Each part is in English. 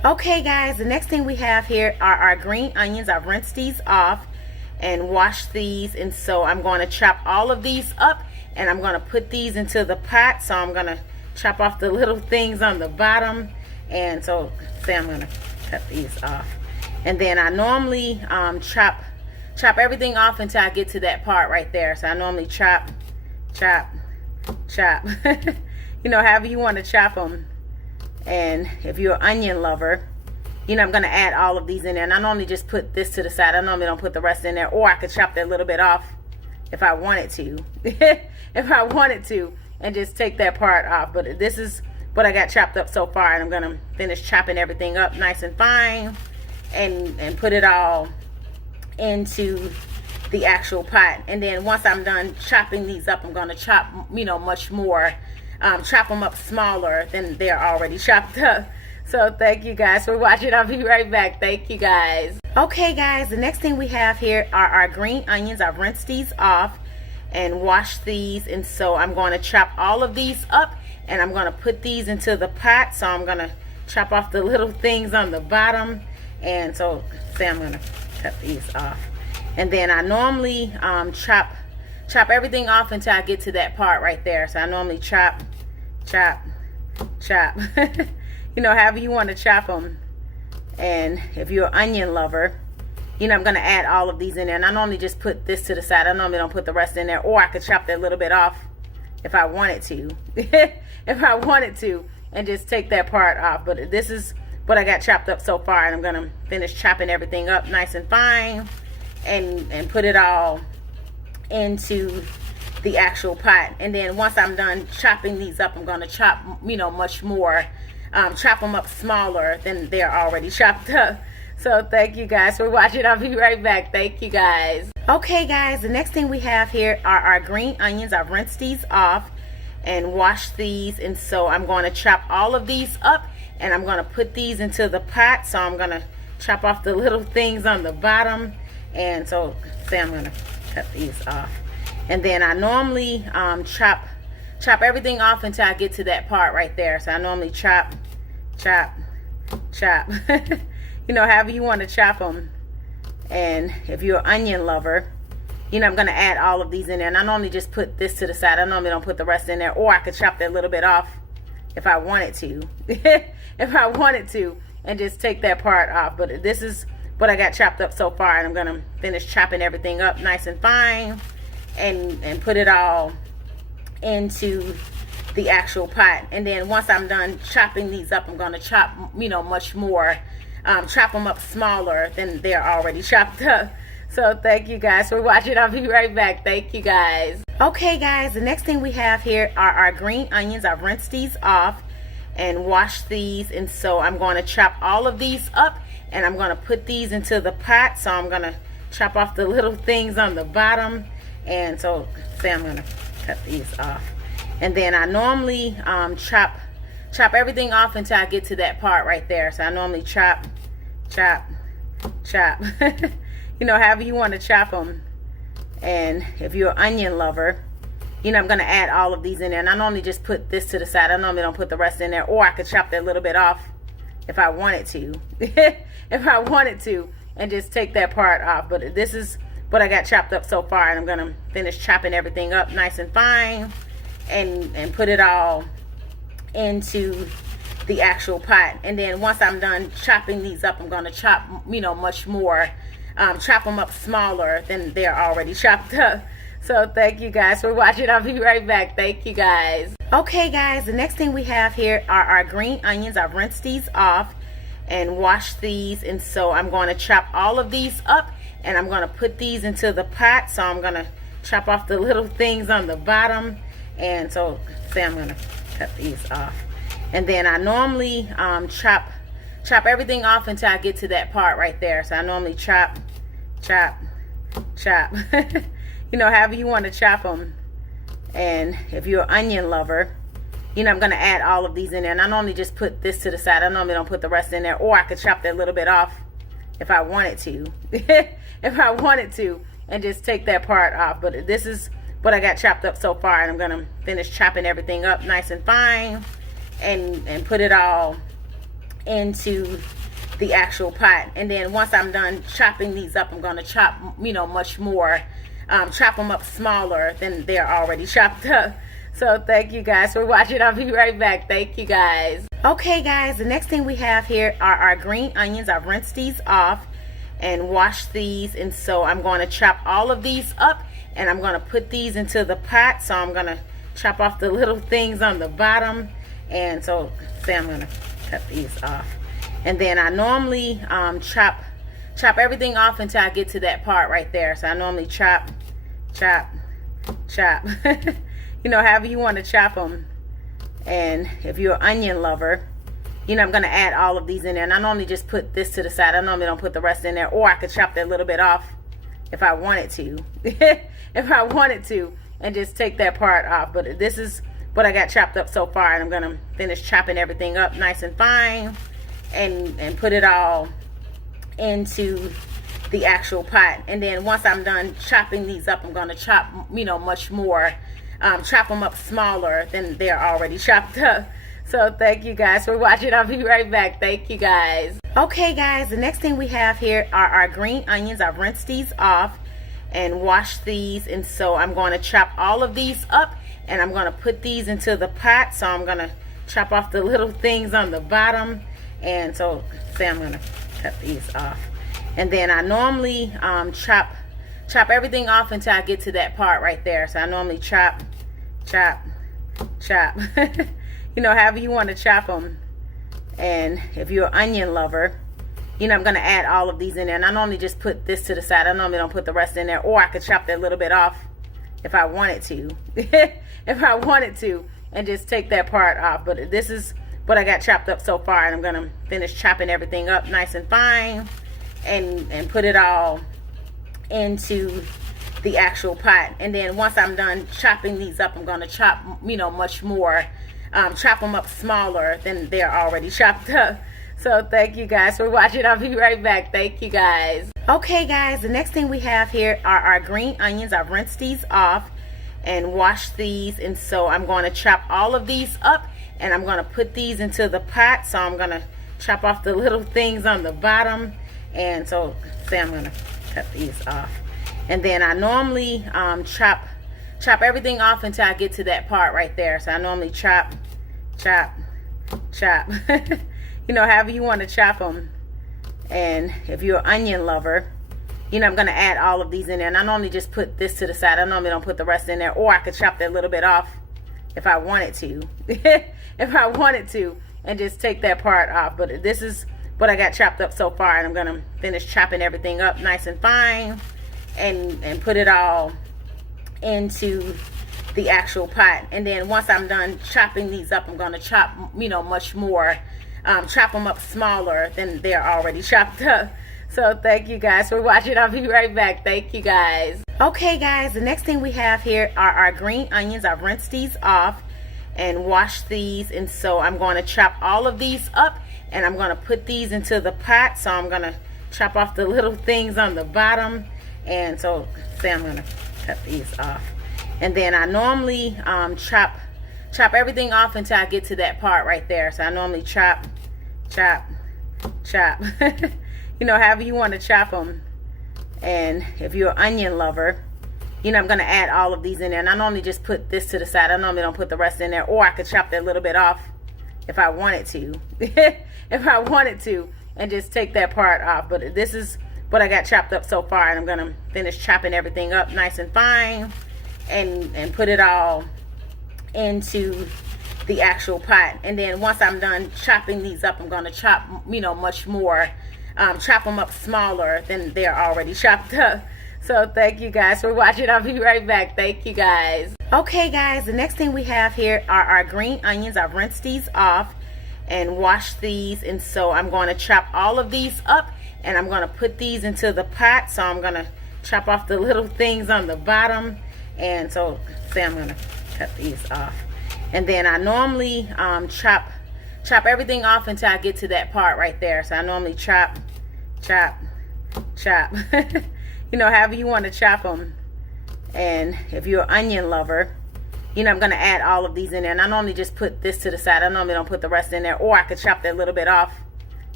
Okay guys, the next thing we have here are our green onions. I've rinsed these off and washed these, and so I'm going to chop all of these up and I'm going to put these into the pot. So I'm going to chop off the little things on the bottom, and so I'm going to cut these off. And then I normally chop everything off until I get to that part right there. So I normally chop you know, however you want to chop them. And if you're an onion lover, you know, I'm going to add all of these in there. And I normally just put this to the side. I normally don't put the rest in there. Or I could chop that little bit off if I wanted to. If I wanted to. And just take that part off. But this is what I got chopped up so far. And I'm going to finish chopping everything up nice and fine. And put it all into the actual pot. And then once I'm done chopping these up, I'm going to chop, you know, much more. Chop them up smaller than they're already chopped up. So thank you guys for watching. I'll be right back. Thank you guys. Okay guys, the next thing we have here are our green onions. I've rinsed these off and washed these, and so I'm going to chop all of these up and I'm going to put these into the pot. So I'm going to chop off the little things on the bottom, and so I'm going to cut these off. And then I normally chop everything off until I get to that part right there. So I normally chop you know, however you want to chop them. And if you're an onion lover, you know, I'm going to add all of these in there. And I normally just put this to the side. I normally don't put the rest in there. Or I could chop that little bit off if I wanted to. If I wanted to. And just take that part off. But this is what I got chopped up so far. And I'm going to finish chopping everything up nice and fine. And put it all into the actual pot. And then once I'm done chopping these up, I'm going to chop, you know, much more. Chop them up smaller than they're already chopped up. So thank you guys for watching. I'll be right back. Thank you guys. Okay guys, the next thing we have here are our green onions. I've rinsed these off and washed these, and so I'm going to chop all of these up and I'm going to put these into the pot. So I'm going to chop off the little things on the bottom, and so I'm going to cut these off. And then I normally chop everything off until I get to that part right there. So I normally chop you know, however you want to chop them. And if you're an onion lover, you know, I'm going to add all of these in there. And I normally just put this to the side. I normally don't put the rest in there. Or I could chop that little bit off if I wanted to. If I wanted to. And just take that part off. But this is what I got chopped up so far. And I'm going to finish chopping everything up nice and fine. And put it all into the actual pot. And then once I'm done chopping these up, I'm going to chop, you know, much more. Chop them up smaller than they're already chopped up. So thank you guys for watching. I'll be right back. Thank you guys. Okay guys, the next thing we have here are our green onions. I've rinsed these off and washed these, and so I'm going to chop all of these up and I'm going to put these into the pot. So I'm going to chop off the little things on the bottom, and so I'm going to cut these off. And then I normally chop everything off until I get to that part right there. So I normally chop you know, however you want to chop them. And if you're an onion lover, you know, I'm going to add all of these in there. And I normally just put this to the side. I normally don't put the rest in there. Or I could chop that little bit off if I wanted to. If I wanted to. And just take that part off. But this is what I got chopped up so far. And I'm going to finish chopping everything up nice and fine. And put it all into the actual pot. And then once I'm done chopping these up, I'm going to chop, you know, much more. Chop them up smaller than they're already chopped up. So thank you guys for watching. I'll be right back. Thank you guys. Okay guys, the next thing we have here are our green onions. I've rinsed these off and washed these, and so I'm going to chop all of these up and I'm going to put these into the pot. So I'm going to chop off the little things on the bottom, and so I'm going to cut these off. And then I normally chop everything off until I get to that part right there. So I normally chop you know, however you want to chop them. And if you're an onion lover, you know, I'm going to add all of these in there. And I normally just put this to the side. I normally don't put the rest in there. Or I could chop that little bit off if I wanted to. If I wanted to. And just take that part off. But this is what I got chopped up so far. And I'm going to finish chopping everything up nice and fine. And put it all into the actual pot. And then once I'm done chopping these up, I'm going to chop, much more, chop them up smaller than they're already chopped up. So thank you guys for watching. I'll be right back. Thank you guys. Okay guys, the next thing we have here are our green onions. I've rinsed these off and washed these, and so I'm going to chop all of these up and I'm going to put these into the pot. So I'm going to chop off the little things on the bottom, and so I'm going to cut these off. And then I normally chop everything off until I get to that part right there. So I normally chop however you want to chop them. And if you're an onion lover, I'm going to add all of these in there. And I normally just put this to the side. I normally don't put the rest in there, or I could chop that little bit off if I wanted to. And just take that part off. But this is what I got chopped up so far, and I'm going to finish chopping everything up nice and fine and put it all into the actual pot. And then once I'm done chopping these up, I'm going to chop, much more, chop them up smaller than they're already chopped up. So thank you guys for watching. I'll be right back. Thank you guys. Okay guys, the next thing we have here are our green onions. I've rinsed these off and washed these, and so I'm going to chop all of these up and I'm going to put these into the pot. So I'm going to chop off the little things on the bottom, and so I'm going to cut these off. And then I normally chop everything off until I get to that part right there. So I normally chop however you want to chop them. And if you're an onion lover, I'm going to add all of these in there. And I normally just put this to the side. I normally don't put the rest in there, or I could chop that little bit off if I wanted to. And just take that part off. But this is what I got chopped up so far, and I'm going to finish chopping everything up nice and fine and put it all into the actual pot. And then once I'm done chopping these up, I'm going to chop, much more, chop them up smaller than they're already chopped up. So thank you guys for watching. I'll be right back. Thank you guys. Okay guys, the next thing we have here are our green onions. I've rinsed these off and washed these, and so I'm going to chop all of these up and I'm going to put these into the pot. So I'm going to chop off the little things on the bottom, and so I'm going to cut these off. And then I normally chop everything off until I get to that part right there. So I normally chop however you want to chop them. And if you're an onion lover, I'm going to add all of these in there. And I normally just put this to the side. I normally don't put the rest in there, or I could chop that little bit off if I wanted to. And just take that part off. But this is what I got chopped up so far, and I'm going to finish chopping everything up nice and fine and put it all into the actual pot. And then once I'm done chopping these up, I'm going to chop, much more, chop them up smaller than they're already chopped up. So thank you guys for watching. I'll be right back. Thank you guys. Okay guys, the next thing we have here are our green onions. I've rinsed these off and washed these, and so I'm going to chop all of these up and I'm going to put these into the pot. So I'm going to chop off the little things on the bottom, and so I'm going to cut these off. And then I normally chop everything off until I get to that part right there. So I normally chop however you want to chop them. And if you're an onion lover, I'm going to add all of these in there. And I normally just put this to the side. I normally don't put the rest in there, or I could chop that little bit off if I wanted to. And just take that part off. But this is what I got chopped up so far, and I'm going to finish chopping everything up nice and fine and put it all into the actual pot. And then once I'm done chopping these up, I'm going to chop, much more, chop them up smaller than they're already chopped up. So thank you guys for watching. I'll be right back. Thank you guys. Okay guys, the next thing we have here are our green onions. I've rinsed these off and washed these, and so I'm going to chop all of these up and I'm going to put these into the pot. So I'm going to chop off the little things on the bottom, and so I'm going to cut these off. And then I normally chop everything off until I get to that part right there. So I normally chop however you want to chop them. And if you're an onion lover, I'm going to add all of these in there. And I normally just put this to the side. I normally don't put the rest in there, or I could chop that little bit off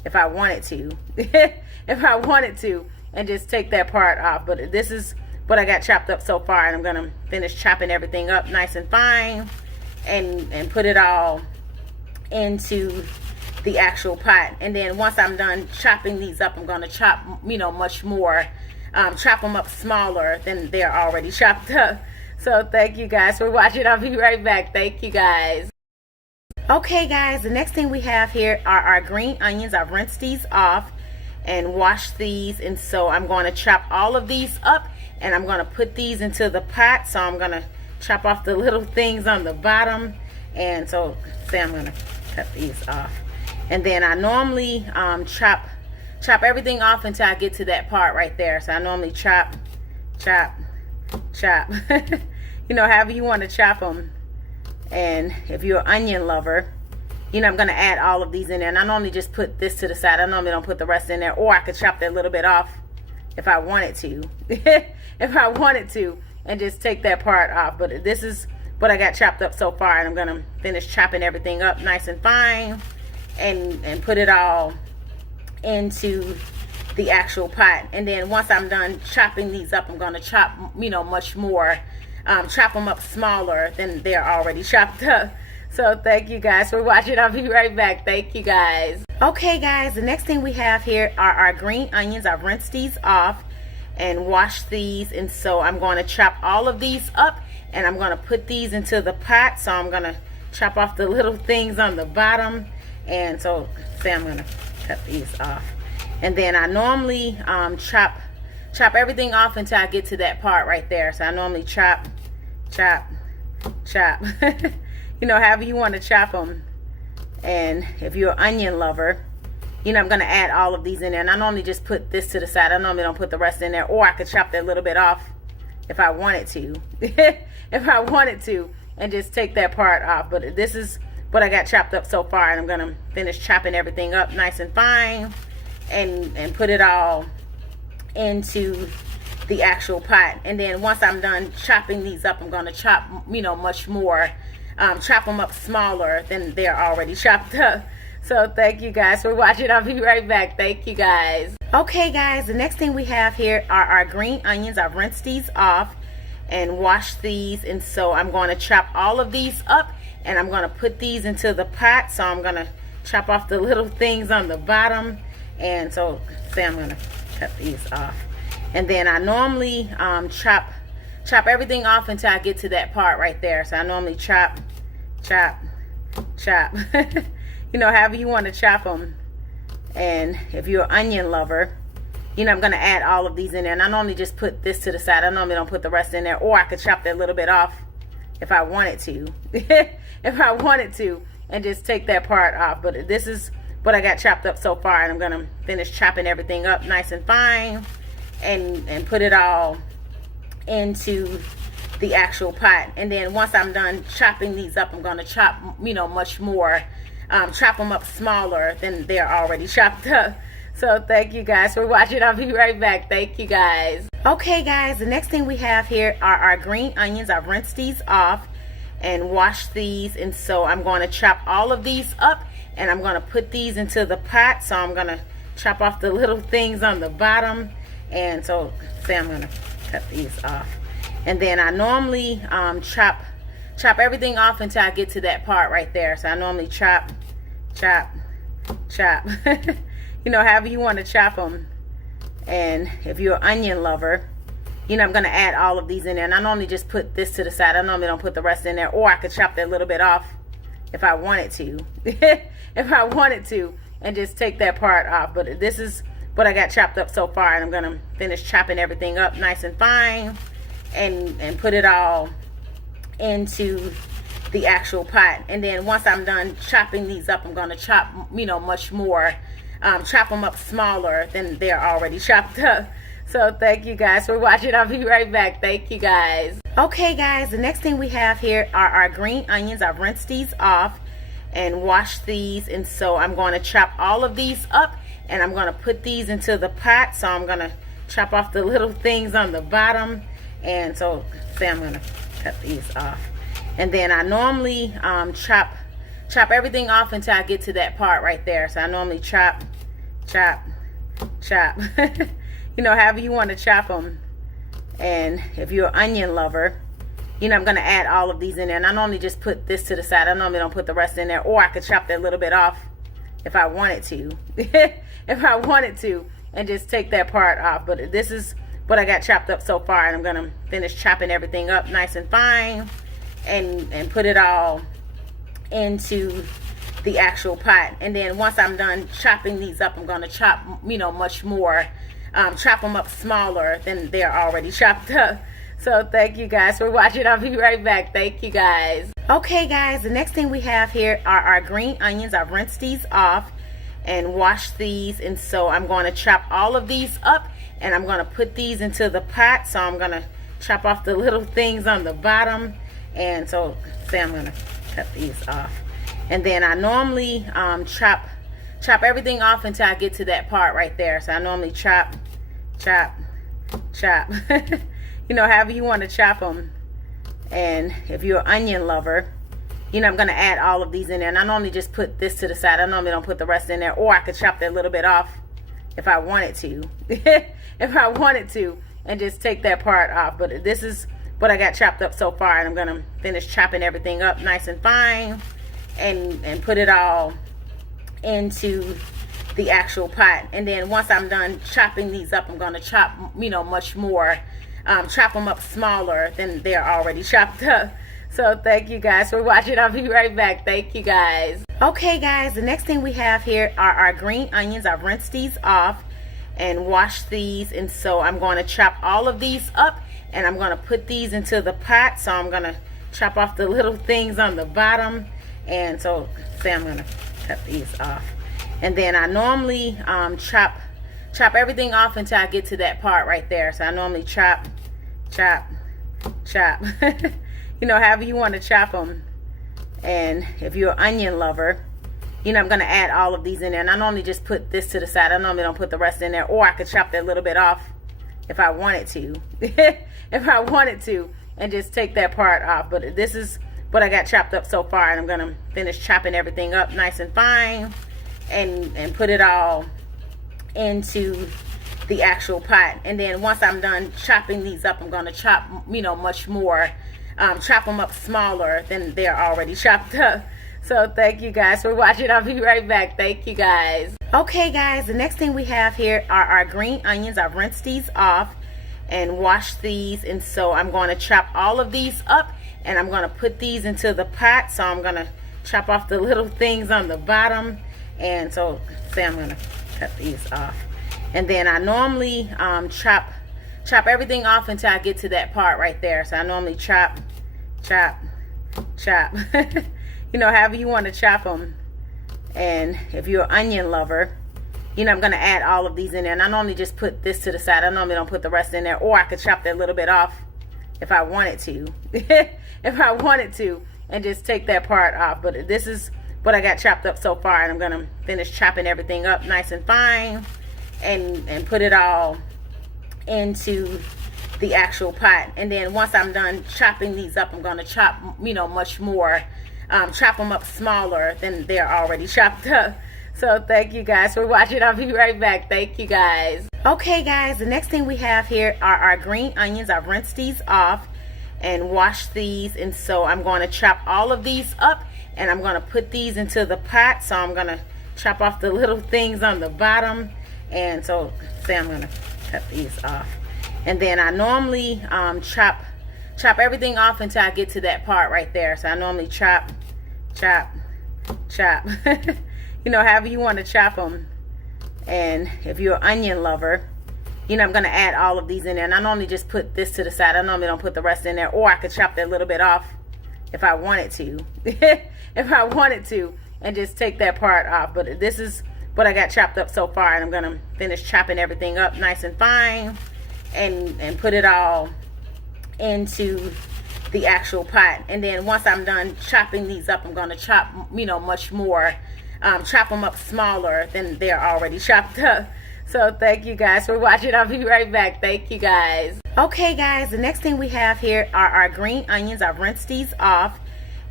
if I wanted to. If I wanted to, and just take that part off. But this is what I got chopped up so far, and I'm gonna finish chopping everything up nice and fine and put it all into the actual pot. And then once I'm done chopping these up, I'm gonna chop, you know, much more, chop them up smaller than they're already chopped up. So thank you guys for watching. I'll be right back. Thank you guys. Okay guys, the next thing we have here are our green onions. I've rinsed these off and washed these, and so I'm going to chop all of these up and I'm going to put these into the pot. So I'm going to chop off the little things on the bottom, and so say I'm going to cut these off. And then I normally chop everything off until I get to that part right there. So I normally chop you know, however you want to chop them. And if you're an onion lover, you know, I'm going to add all of these in there. And I normally just put this to the side. I normally don't put the rest in there. Or I could chop that little bit off if I wanted to. If I wanted to. And just take that part off. But this is what I got chopped up so far. And I'm going to finish chopping everything up nice and fine. And put it all into the actual pot. And then once I'm done chopping these up, I'm going to chop, you know, much more. Chop them up smaller than they're already chopped up. So thank you guys for watching. I'll be right back. Thank you guys. Okay guys, the next thing we have here are our green onions. I've rinsed these off and washed these, and so I'm going to chop all of these up and I'm going to put these into the pot. So I'm going to chop off the little things on the bottom, and so say I'm going to cut these off. And then I normally chop everything off until I get to that part right there. So I normally chop you know, however you want to chop them. And if you're an onion lover, you know, I'm going to add all of these in there. And I normally just put this to the side. I normally don't put the rest in there. Or I could chop that little bit off if I wanted to. If I wanted to, and just take that part off. But this is what I got chopped up so far. And I'm going to finish chopping everything up nice and fine and put it all into the actual pot. And then once I'm done chopping these up, I'm going to chop, you know, much more, chop them up smaller than they're already chopped up. So thank you guys for watching. I'll be right back. Thank you guys. Okay guys, the next thing we have here are our green onions. I've rinsed these off and washed these, and so I'm going to chop all of these up and I'm going to put these into the pot. So I'm going to chop off the little things on the bottom, and so say I'm going to cut these off. And then I normally chop everything off until I get to that part right there. So I normally chop you know, however you want to chop them. And if you're an onion lover, you know, I'm going to add all of these in there. And I normally just put this to the side. I normally don't put the rest in there. Or I could chop that little bit off if I wanted to. If I wanted to, and just take that part off. But this is what I got chopped up so far. And I'm going to finish chopping everything up nice and fine and put it all into the actual pot. And then once I'm done chopping these up, I'm going to chop, you know, much more, chop them up smaller than they're already chopped up. So thank you guys for watching. I'll be right back. Thank you guys. Okay guys, the next thing we have here are our green onions. I've rinsed these off and washed these, and so I'm going to chop all of these up and I'm going to put these into the pot. So I'm going to chop off the little things on the bottom, and so say I'm going to cut these off. And then I normally chop everything off until I get to that part right there. So I normally chop you know, however you want to chop them. And if you're an onion lover, you know, I'm going to add all of these in there. And I normally just put this to the side. I normally don't put the rest in there. Or I could chop that little bit off if I wanted to. If I wanted to, and just take that part off. But this is what I got chopped up so far. And I'm going to finish chopping everything up nice and fine and put it all into the actual pot. And then once I'm done chopping these up, I'm going to chop, you know, much more, chop them up smaller than they're already chopped up. So thank you guys for watching. I'll be right back. Thank you guys. Okay guys, the next thing we have here are our green onions. I've rinsed these off and washed these, and so I'm going to chop all of these up and I'm going to put these into the pot. So I'm going to chop off the little things on the bottom, and so say I'm going to cut these off. And then I normally chop everything off until I get to that part right there. So I normally chop chop, chop. However you want to chop them. And if you're an onion lover, I'm going to add all of these in there. And I normally just put this to the side. I normally don't put the rest in there. Or I could chop that little bit off if I wanted to. If I wanted to. And just take that part off. But this is what I got chopped up so far. And I'm going to finish chopping everything up nice and fine. And put it all into the actual pot. And then once I'm done chopping these up, I'm going to chop, much more. Chop them up smaller than they're already chopped up. So thank you guys for watching. I'll be right back. Thank you guys. Okay guys, the next thing we have here are our green onions. I've rinsed these off and washed these, and so I'm going to chop all of these up and I'm going to put these into the pot. So I'm going to chop off the little things on the bottom, and so say I'm going to cut these off. And then I normally chop everything off until I get to that part right there. So I normally chop however you want to chop them. And if you're an onion lover, I'm going to add all of these in there. And I normally just put this to the side. I normally don't put the rest in there. Or I could chop that little bit off if I wanted to. If I wanted to. And just take that part off. But this is what I got chopped up so far. And I'm going to finish chopping everything up nice and fine. And put it all into the actual pot. And then once I'm done chopping these up, I'm going to chop, much more. Chop them up smaller than they're already chopped up. So thank you guys for watching. I'll be right back. Thank you guys. Okay guys, the next thing we have here are our green onions. I've rinsed these off and washed these, and so I'm going to chop all of these up and I'm going to put these into the pot. So I'm going to chop off the little things on the bottom, and so say I'm going to cut these off. And then I normally chop everything off until I get to that part right there. So I normally chop however you want to chop them. And if you're an onion lover, I'm going to add all of these in there. And I normally just put this to the side. I normally don't put the rest in there. Or I could chop that little bit off if I wanted to. If I wanted to. And just take that part off. But this is what I got chopped up so far. And I'm going to finish chopping everything up nice and fine. And put it all into the actual pot. And then once I'm done chopping these up, I'm going to chop, much more. Chop them up smaller than they're already chopped up. So thank you guys for watching. I'll be right back. Thank you guys. Okay guys, the next thing we have here are our green onions. I've rinsed these off and washed these, and so I'm going to chop all of these up and I'm going to put these into the pot. So I'm going to chop off the little things on the bottom, and so say I'm going to cut these off. And then I normally chop everything off until I get to that part right there. So I normally chop however you want to chop them. And if you're an onion lover, I'm going to add all of these in there. And I normally just put this to the side. I normally don't put the rest in there. Or I could chop that little bit off if I wanted to. If I wanted to. And just take that part off. But this is what I got chopped up so far. And I'm going to finish chopping everything up nice and fine. And put it all into the actual pot. And then once I'm done chopping these up, I'm going to chop, much more. Chop them up smaller than they're already chopped up. So thank you guys for watching. I'll be right back. Thank you guys. Okay guys, the next thing we have here are our green onions. I've rinsed these off and washed these, and so I'm going to chop all of these up and I'm going to put these into the pot. So I'm going to chop off the little things on the bottom, and so say I'm going to cut these off. And then I normally chop everything off until I get to that part right there. So I normally chop however you want to chop them. And if you're an onion lover, I'm going to add all of these in there. And I normally just put this to the side. I normally don't put the rest in there. Or I could chop that little bit off if I wanted to. If I wanted to. And just take that part off. But this is what I got chopped up so far. And I'm going to finish chopping everything up nice and fine. And put it all into the actual pot. And then once I'm done chopping these up, I'm going to chop, much more. Chop them up smaller than they're already chopped up. So thank you guys for watching. I'll be right back. Thank you guys. Okay guys, the next thing we have here are our green onions. I've rinsed these off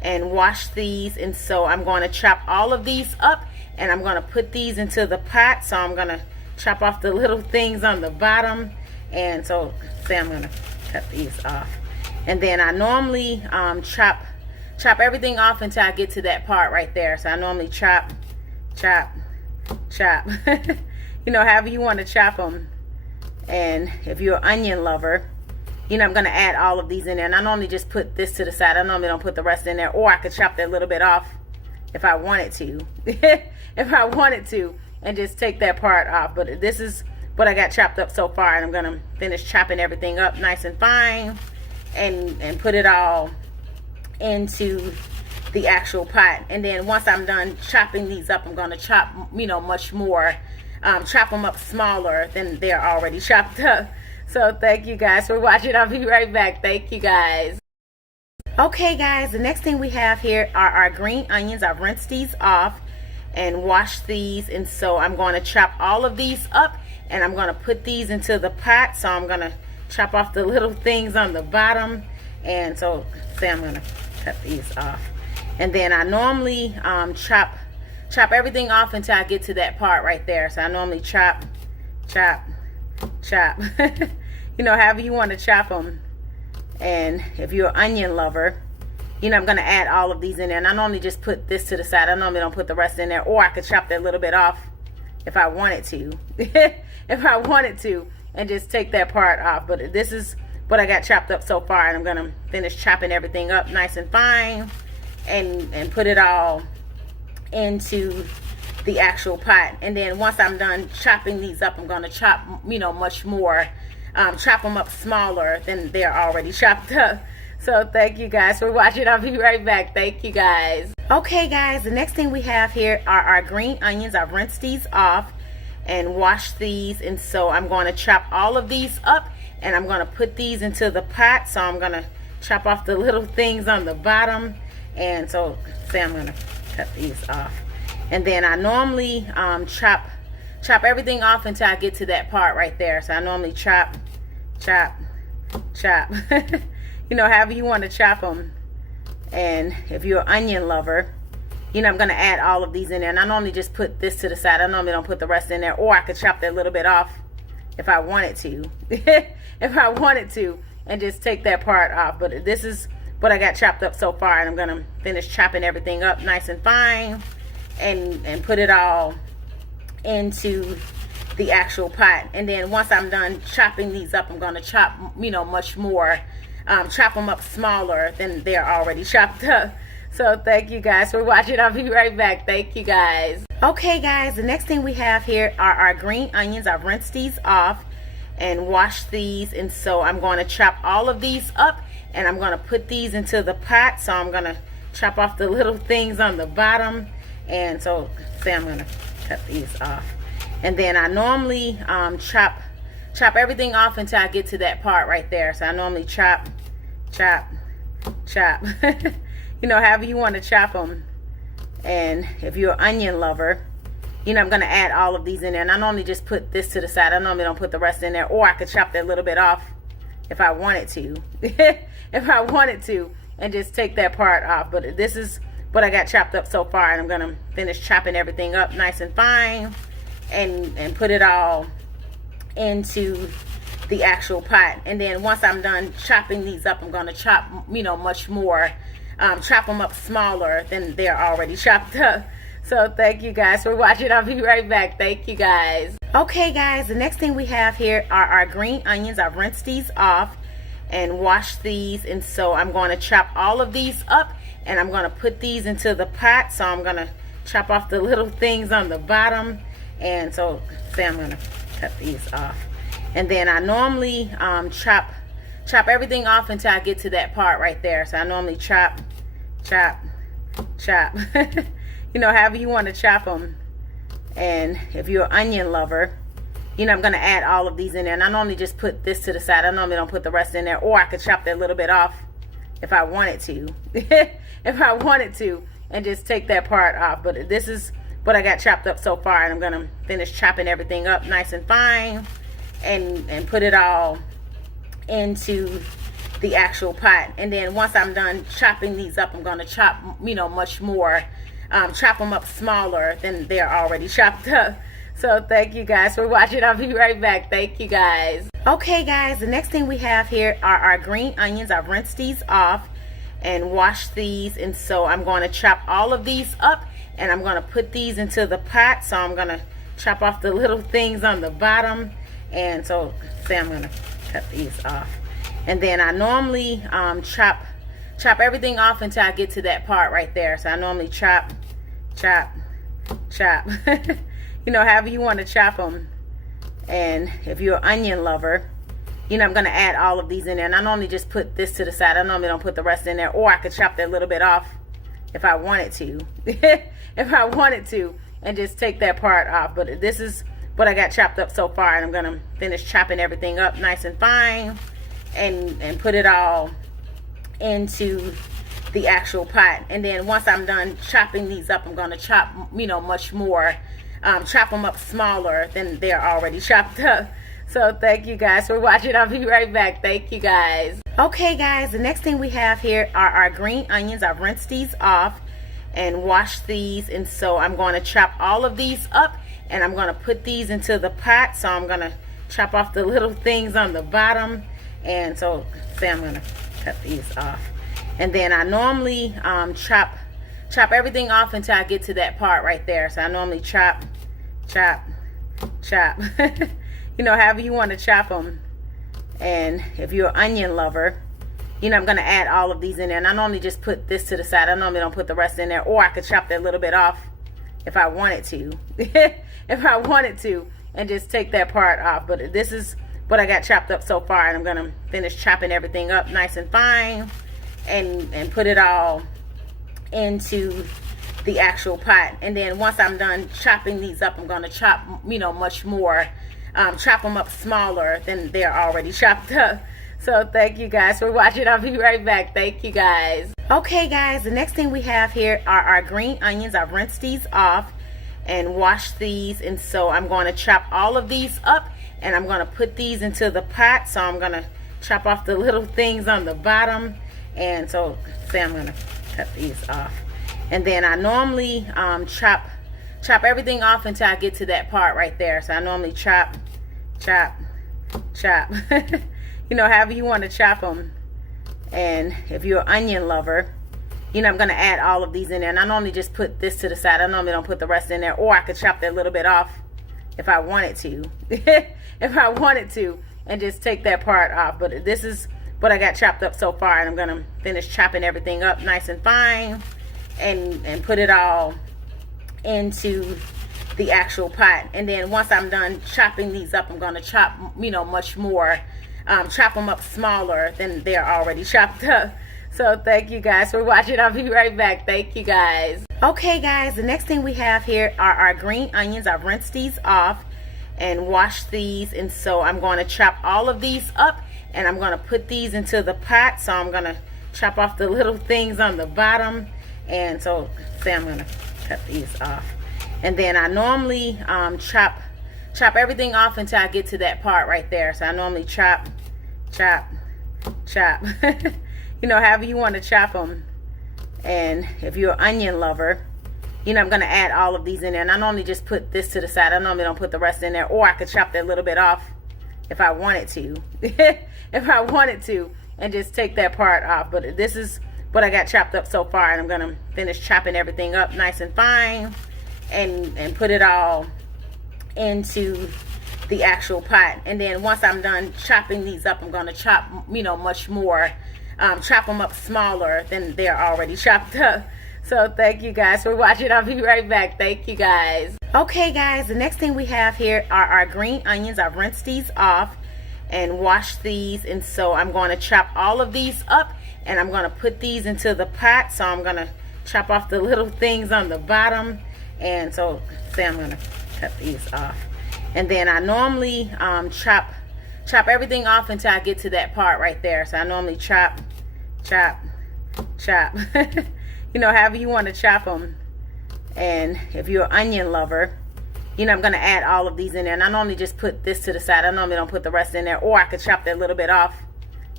and wash these. And so I'm going to chop all of these up and I'm going to put these into the pot. So I'm going to chop off the little things on the bottom. And so say I'm going to cut these off. And then I normally chop everything off until I get to that part right there. So I normally chop, you know, however you want to chop them. And if you're an onion lover, you know, I'm going to add all of these in there. And I normally just put this to the side. I normally don't put the rest in there. Or I could chop that little bit off if I wanted to. If I wanted to. And just take that part off. But this is what I got chopped up so far. And I'm going to finish chopping everything up nice and fine. And put it all into the actual pot. And then once I'm done chopping these up, I'm going to chop, you know, much more. Chop them up smaller than they're already chopped up. So thank you guys for watching. I'll be right back. Thank you guys. Okay guys, the next thing we have here are our green onions. I've rinsed these off and washed these. And so I'm going to chop all of these up and I'm going to put these into the pot. So I'm going to chop off the little things on the bottom. And so say I'm going to cut these off. And then I normally chop everything off until I get to that part right there. So I normally chop, you know, however you want to chop them. And if you're an onion lover, you know, I'm going to add all of these in there. And I normally just put this to the side. I normally don't put the rest in there. Or I could chop that little bit off if I wanted to. If I wanted to. And just take that part off. But this is what I got chopped up so far. And I'm going to finish chopping everything up nice and fine. And put it all into the actual pot. And then once I'm done chopping these up, I'm going to chop, you know, much more. Chop them up smaller than they're already chopped up. So thank you guys for watching. I'll be right back. Thank you guys. Okay guys, the next thing we have here are our green onions. I've rinsed these off and washed these. And so I'm going to chop all of these up and I'm going to put these into the pot. So I'm going to chop off the little things on the bottom. And so say I'm going to cut these off. And then I normally chop everything off until I get to that part right there. So I normally chop, you know, however you want to chop them. And if you're an onion lover, you know, I'm going to add all of these in there. And I normally just put this to the side. I normally don't put the rest in there. Or I could chop that little bit off if I wanted to. If I wanted to. And just take that part off. But this is what I got chopped up so far. And I'm going to finish chopping everything up nice and fine. And put it all into the actual pot. And then once I'm done chopping these up, I'm going to chop, you know, much more. Chop them up smaller than they're already chopped up. So thank you guys for watching. I'll be right back. Thank you guys. Okay guys, the next thing we have here are our green onions. I've rinsed these off and washed these. And so I'm going to chop all of these up and I'm going to put these into the pot. So I'm going to chop off the little things on the bottom. And so say I'm going to cut these off. And then I normally chop everything off until I get to that part right there. So I normally chop, you know, however you want to chop them. And if you're an onion lover, you know, I'm going to add all of these in there. And I normally just put this to the side. I normally don't put the rest in there. Or I could chop that little bit off if I wanted to. If I wanted to. And just take that part off. But this is what I got chopped up so far. And I'm going to finish chopping everything up nice and fine. And put it all into the actual pot. And then once I'm done chopping these up, I'm going to chop, you know, much more. Chop them up smaller than they're already chopped up. So thank you guys for watching. I'll be right back. Thank you guys. Okay guys, the next thing we have here are our green onions. I've rinsed these off and washed these. And so I'm going to chop all of these up and I'm going to put these into the pot. So I'm going to chop off the little things on the bottom. And so say I'm going to cut these off. And then I normally chop everything off until I get to that part right there. So I normally chop, you know, however you want to chop them. And if you're an onion lover, you know, I'm going to add all of these in there. And I normally just put this to the side. I normally don't put the rest in there. Or I could chop that little bit off if I wanted to. If I wanted to. And just take that part off. But this is what I got chopped up so far. And I'm going to finish chopping everything up nice and fine. And put it all into the actual pot. And then once I'm done chopping these up, I'm going to chop, much more, chop them up smaller than they're already chopped up. So thank you guys for watching. I'll be right back. Thank you guys. Okay guys, the next thing we have here are our green onions. I've rinsed these off and washed these, and so I'm going to chop all of these up and I'm going to put these into the pot. So I'm going to chop off the little things on the bottom, and so I'm going to cut these off. And then I normally chop everything off until I get to that part right there. So I normally chop however you want to chop them. And if you're an onion lover, I'm going to add all of these in there. And I normally just put this to the side. I normally don't put the rest in there, or I could chop that little bit off if I wanted to. If I wanted to, and just take that part off. But this is what I got chopped up so far, and I'm going to finish chopping everything up nice and fine and put it all into the actual pot. And then once I'm done chopping these up, I'm going to chop, much more, chop them up smaller than they're already chopped up. So thank you guys for watching. I'll be right back. Thank you guys. Okay guys, the next thing we have here are our green onions. I've rinsed these off and washed these, and so I'm going to chop all of these up and I'm going to put these into the pot. So I'm going to chop off the little things on the bottom, and so I'm going to cut these off. And then I normally chop everything off until I get to that part right there. So I normally chop however you want to chop them. And if you're an onion lover, I'm going to add all of these in there. And I normally just put this to the side. I normally don't put the rest in there, or I could chop that little bit off if I wanted to. If I wanted to, and just take that part off. But this is what I got chopped up so far, and I'm going to finish chopping everything up nice and fine and put it all into the actual pot. And then once I'm done chopping these up, I'm going to chop, much more, chop them up smaller than they're already chopped up. So thank you guys for watching. I'll be right back. Thank you guys. Okay guys, the next thing we have here are our green onions. I've rinsed these off and washed these, and so I'm going to chop all of these up and I'm going to put these into the pot. So I'm going to chop off the little things on the bottom, and so I'm going to cut these off. And then I normally chop everything off until I get to that part right there. So I normally chop however you want to chop them. And if you're an onion lover, I'm going to add all of these in there. And I normally just put this to the side. I normally don't put the rest in there, or I could chop that little bit off if I wanted to. If I wanted to, and just take that part off. But this is what I got chopped up so far, and I'm going to finish chopping everything up nice and fine and put it all into the actual pot. And then once I'm done chopping these up, I'm going to chop, much more, chop them up smaller than they're already chopped up. So thank you guys for watching. I'll be right back. Thank you guys. Okay guys, the next thing we have here are our green onions. I've rinsed these off and washed these, and so I'm going to chop all of these up and I'm going to put these into the pot. So I'm going to chop off the little things on the bottom, and so I'm going to cut these off. And then I normally chop everything off until I get to that part right there. So I normally chop however you want to chop them. And if you're an onion lover, I'm going to add all of these in there. And I normally just put this to the side. I normally don't put the rest in there, or I could chop that little bit off if I wanted to. If I wanted to, and just take that part off. But this is what I got chopped up so far, and I'm going to finish chopping everything up nice and fine and put it all into the actual pot. And then once I'm done chopping these up, I'm going to chop, much more, chop them up smaller than they're already chopped up. So thank you guys for watching. I'll be right back. Thank you guys. Okay guys, the next thing we have here are our green onions. I've rinsed these off and washed these, and so I'm going to chop all of these up and I'm going to put these into the pot. So I'm going to chop off the little things on the bottom, and so I'm going to cut these off. And then I normally chop everything off until I get to that part right there. So I normally chop however you want to chop them. And if you're an onion lover, I'm going to add all of these in there. And I normally just put this to the side. I normally don't put the rest in there, or I could chop that little bit off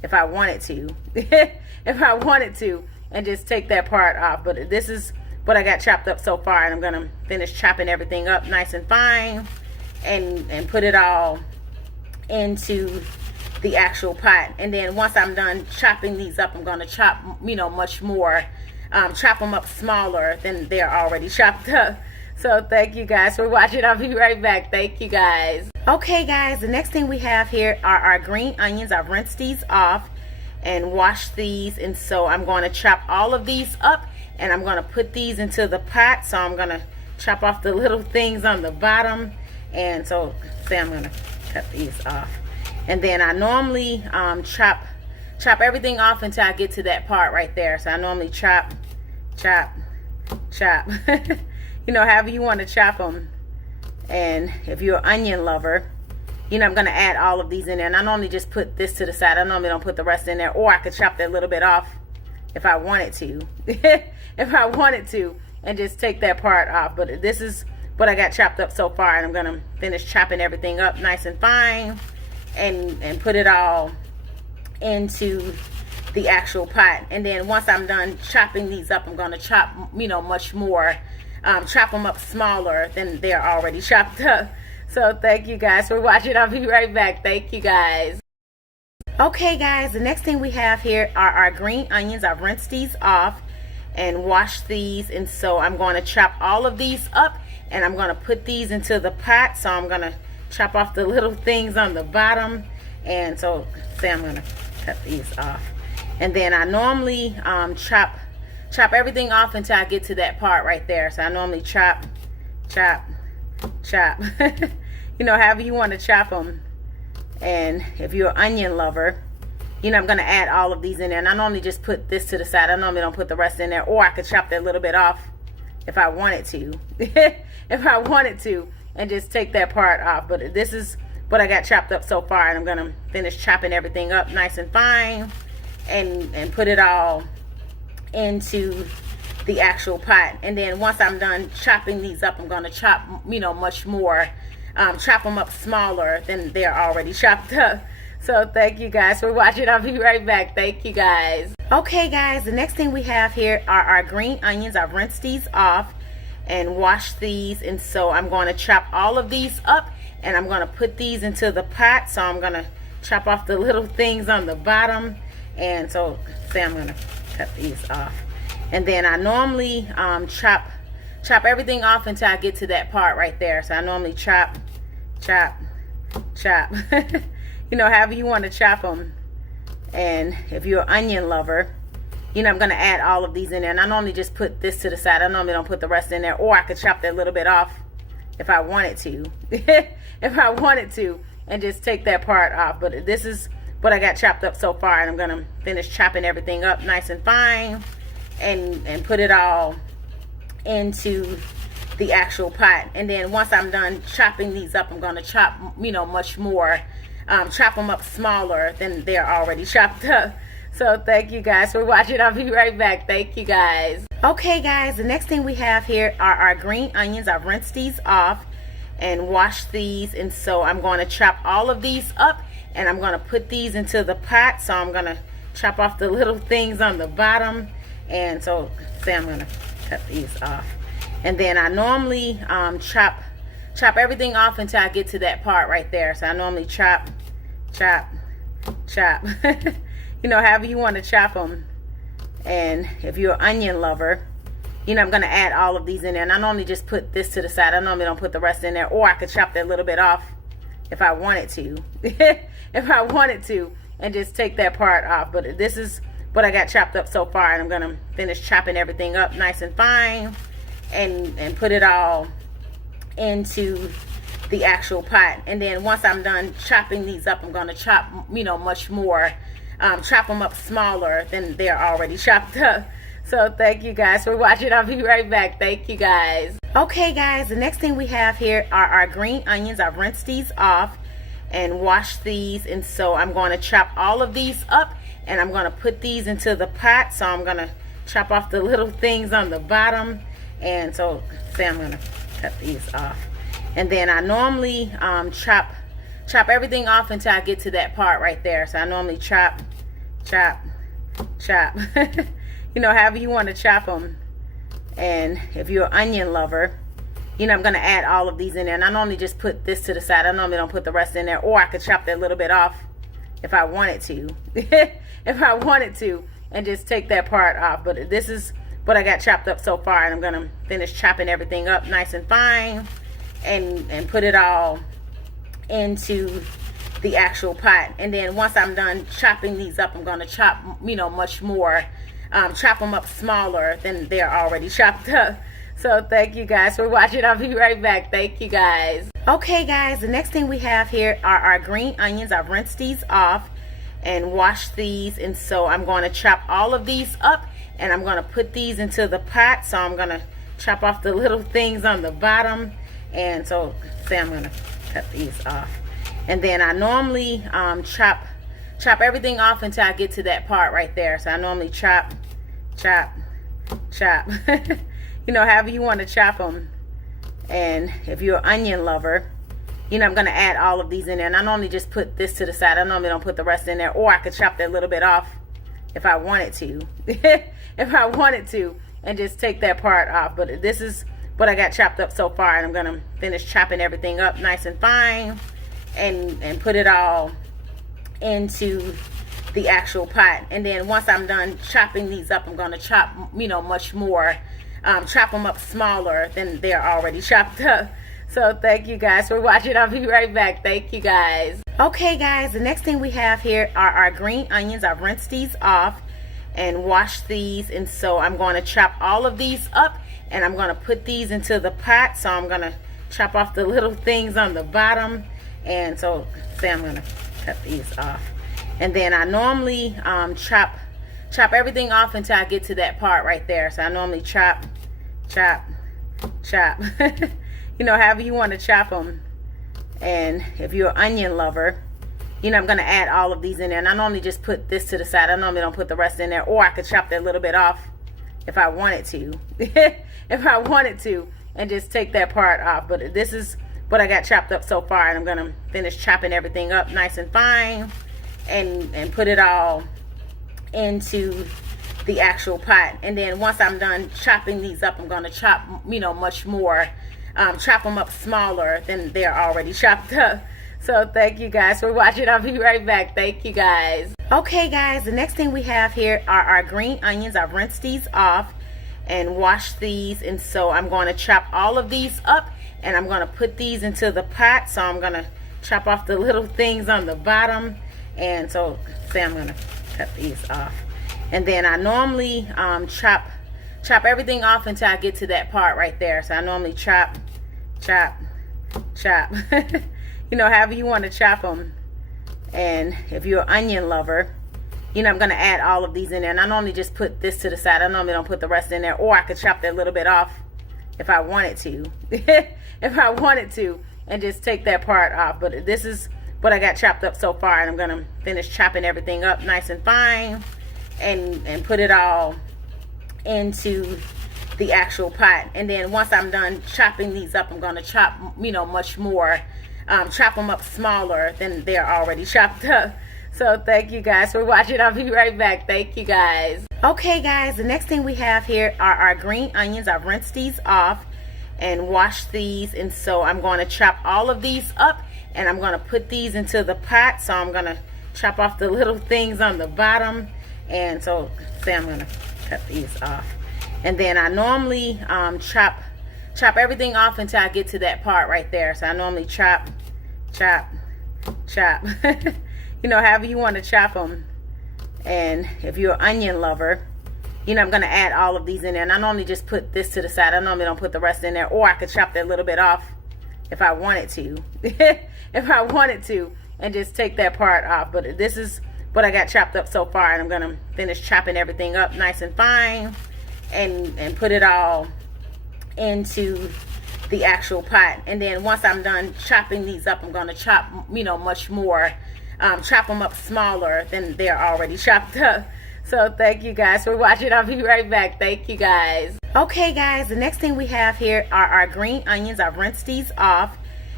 if I wanted to. If I wanted to, and just take that part off. But this is what I got chopped up so far, and I'm gonna finish chopping everything up nice and fine and put it all into the actual pot. And then once I'm done chopping these up, I'm gonna chop, much more, chop them up smaller than they're already chopped up. So thank you guys for watching. I'll be right back. Thank you guys. Okay guys, the next thing we have here are our green onions. I've rinsed these off and washed these, and so I'm going to chop all of these up and I'm going to put these into the pot. So I'm going to chop off the little things on the bottom, and so I'm going to cut these off. And then I normally chop everything off until I get to that part right there. So I normally chop however you want to chop them. And if you're an onion lover, I'm going to add all of these in there. And I normally just put this to the side. I normally don't put the rest in there. Or I could chop that little bit off if I wanted to. If I wanted to, and just take that part off. But this is what I got chopped up so far. And I'm going to finish chopping everything up nice and fine and put it all into the actual pot. And then once I'm done chopping these up, I'm going to chop, much more, chop them up smaller than they're already chopped up. So thank you guys for watching. I'll be right back. Thank you guys. Okay guys, the next thing we have here are our green onions. I've rinsed these off and washed these, and so I'm going to chop all of these up and I'm going to put these into the pot. So I'm going to chop off the little things on the bottom, and so I'm going to cut these off. And then I normally chop everything off until I get to that part right there. So I normally chop however you want to chop them. And if you're an onion lover, I'm going to add all of these in there. And I normally just put this to the side. I normally don't put the rest in there. Or I could chop that little bit off if I wanted to. If I wanted to, and just take that part off. But this is what I got chopped up so far. And I'm going to finish chopping everything up nice and fine and put it all into the actual pot. And then once I'm done chopping these up, I'm going to chop, much more, chop them up smaller than they're already chopped up. So thank you guys for watching. I'll be right back. Thank you guys. Okay guys, the next thing we have here are our green onions. I've rinsed these off and washed these, and so I'm going to chop all of these up and I'm going to put these into the pot. So I'm going to chop off the little things on the bottom, and so I'm going to cut these off. And then I normally chop everything off until I get to that part right there. So I normally chop however you want to chop them. And if you're an onion lover, I'm going to add all of these in there. And I normally just put this to the side. I normally don't put the rest in there. Or I could chop that little bit off if I wanted to. If I wanted to, and just take that part off. But this is what I got chopped up so far. And I'm going to finish chopping everything up nice and fine and put it all into the actual pot. And then once I'm done chopping these up, I'm going to chop, much more, chop them up smaller than they're already chopped up. So thank you guys for watching. I'll be right back. Thank you guys. Okay guys, the next thing we have here are our green onions. I've rinsed these off and washed these, and so I'm going to chop all of these up and I'm going to put these into the pot. So I'm going to chop off the little things on the bottom, and so I'm going to cut these off. And then I normally chop everything off until I get to that part right there. So I normally chop however you want to chop them. And if you're an onion lover, I'm going to add all of these in there. And I normally just put this to the side. I normally don't put the rest in there. Or I could chop that little bit off if I wanted to. If I wanted to, and just take that part off. But this is what I got chopped up so far. And I'm going to finish chopping everything up nice and fine and put it all into the actual pot. And then once I'm done chopping these up, I'm going to chop, much more, chop them up smaller than they're already chopped up. So thank you guys for watching. I'll be right back. Thank you guys. Okay guys, the next thing we have here are our green onions. I've rinsed these off and washed these, and so I'm going to chop all of these up and I'm going to put these into the pot. So I'm going to chop off the little things on the bottom, and so I'm going to cut these off. And then I normally chop everything off until I get to that part right there. So I normally chop chop, chop. However you want to chop them. And if you're an onion lover, I'm going to add all of these in there. And I normally just put this to the side. I normally don't put the rest in there. Or I could chop that little bit off if I wanted to. If I wanted to. And just take that part off. But this is what I got chopped up so far. And I'm going to finish chopping everything up nice and fine. And put it all into the actual pot. And then once I'm done chopping these up, I'm going to chop, much more. Chop them up smaller than they're already chopped up. So thank you guys for watching. I'll be right back. Thank you guys. Okay guys, the next thing we have here are our green onions. I've rinsed these off and washed these, and so I'm going to chop all of these up and I'm going to put these into the pot. So I'm going to chop off the little things on the bottom, and so I'm going to cut these off. And then I normally chop everything off until I get to that part right there. So I normally chop however you want to chop them. And if you're an onion lover, I'm going to add all of these in there. And I normally just put this to the side. I normally don't put the rest in there. Or I could chop that little bit off if I wanted to. If I wanted to. And just take that part off. But this is what I got chopped up so far. And I'm going to finish chopping everything up nice and fine. And put it all into the actual pot. And then once I'm done chopping these up, I'm going to chop, much more. Chop them up smaller than they're already chopped up. So thank you guys for watching. I'll be right back. Thank you guys. Okay guys, the next thing we have here are our green onions. I've rinsed these off and washed these, and so I'm going to chop all of these up and I'm going to put these into the pot. So I'm going to chop off the little things on the bottom, and so I'm going to cut these off. And then I normally chop everything off until I get to that part right there. So I normally chop however you want to chop them. And if you're an onion lover, I'm going to add all of these in there. And I normally just put this to the side. I normally don't put the rest in there. Or I could chop that little bit off if I wanted to. If I wanted to. And just take that part off. But this is what I got chopped up so far. And I'm going to finish chopping everything up nice and fine. And put it all into the actual pot. And then once I'm done chopping these up, I'm going to chop, much more. Chop them up smaller than they're already chopped up. So thank you guys for watching. I'll be right back. Thank you guys. Okay guys, the next thing we have here are our green onions. I've rinsed these off and washed these, and so I'm going to chop all of these up and I'm going to put these into the pot. So I'm going to chop off the little things on the bottom, and so I'm going to cut these off. And then I normally chop everything off until I get to that part right there. So I normally chop however you want to chop them. And if you're an onion lover, I'm going to add all of these in there. And I normally just put this to the side. I normally don't put the rest in there. Or I could chop that little bit off if I wanted to. If I wanted to. And just take that part off. But this is what I got chopped up so far. And I'm going to finish chopping everything up nice and fine. And put it all into the actual pot. And then once I'm done chopping these up, I'm going to chop, much more. Chop them up smaller than they're already chopped up. So thank you guys for watching. I'll be right back. Thank you guys. Okay guys, the next thing we have here are our green onions. I've rinsed these off and washed these, and so I'm going to chop all of these up and I'm going to put these into the pot. So I'm going to chop off the little things on the bottom, and so I'm going to cut these off. And then I normally chop everything off until I get to that part right there. So I normally chop however you want to chop them. And if you're an onion lover, I'm going to add all of these in there. And I normally just put this to the side. I normally don't put the rest in there. Or I could chop that little bit off if I wanted to. If I wanted to. And just take that part off. But this is what I got chopped up so far. And I'm going to finish chopping everything up nice and fine. And put it all into the actual pot. And then once I'm done chopping these up, I'm going to chop, much more. Chop them up smaller than they're already chopped up. So thank you guys for watching. I'll be right back. Thank you guys. Okay guys, the next thing we have here are our green onions. I've rinsed these off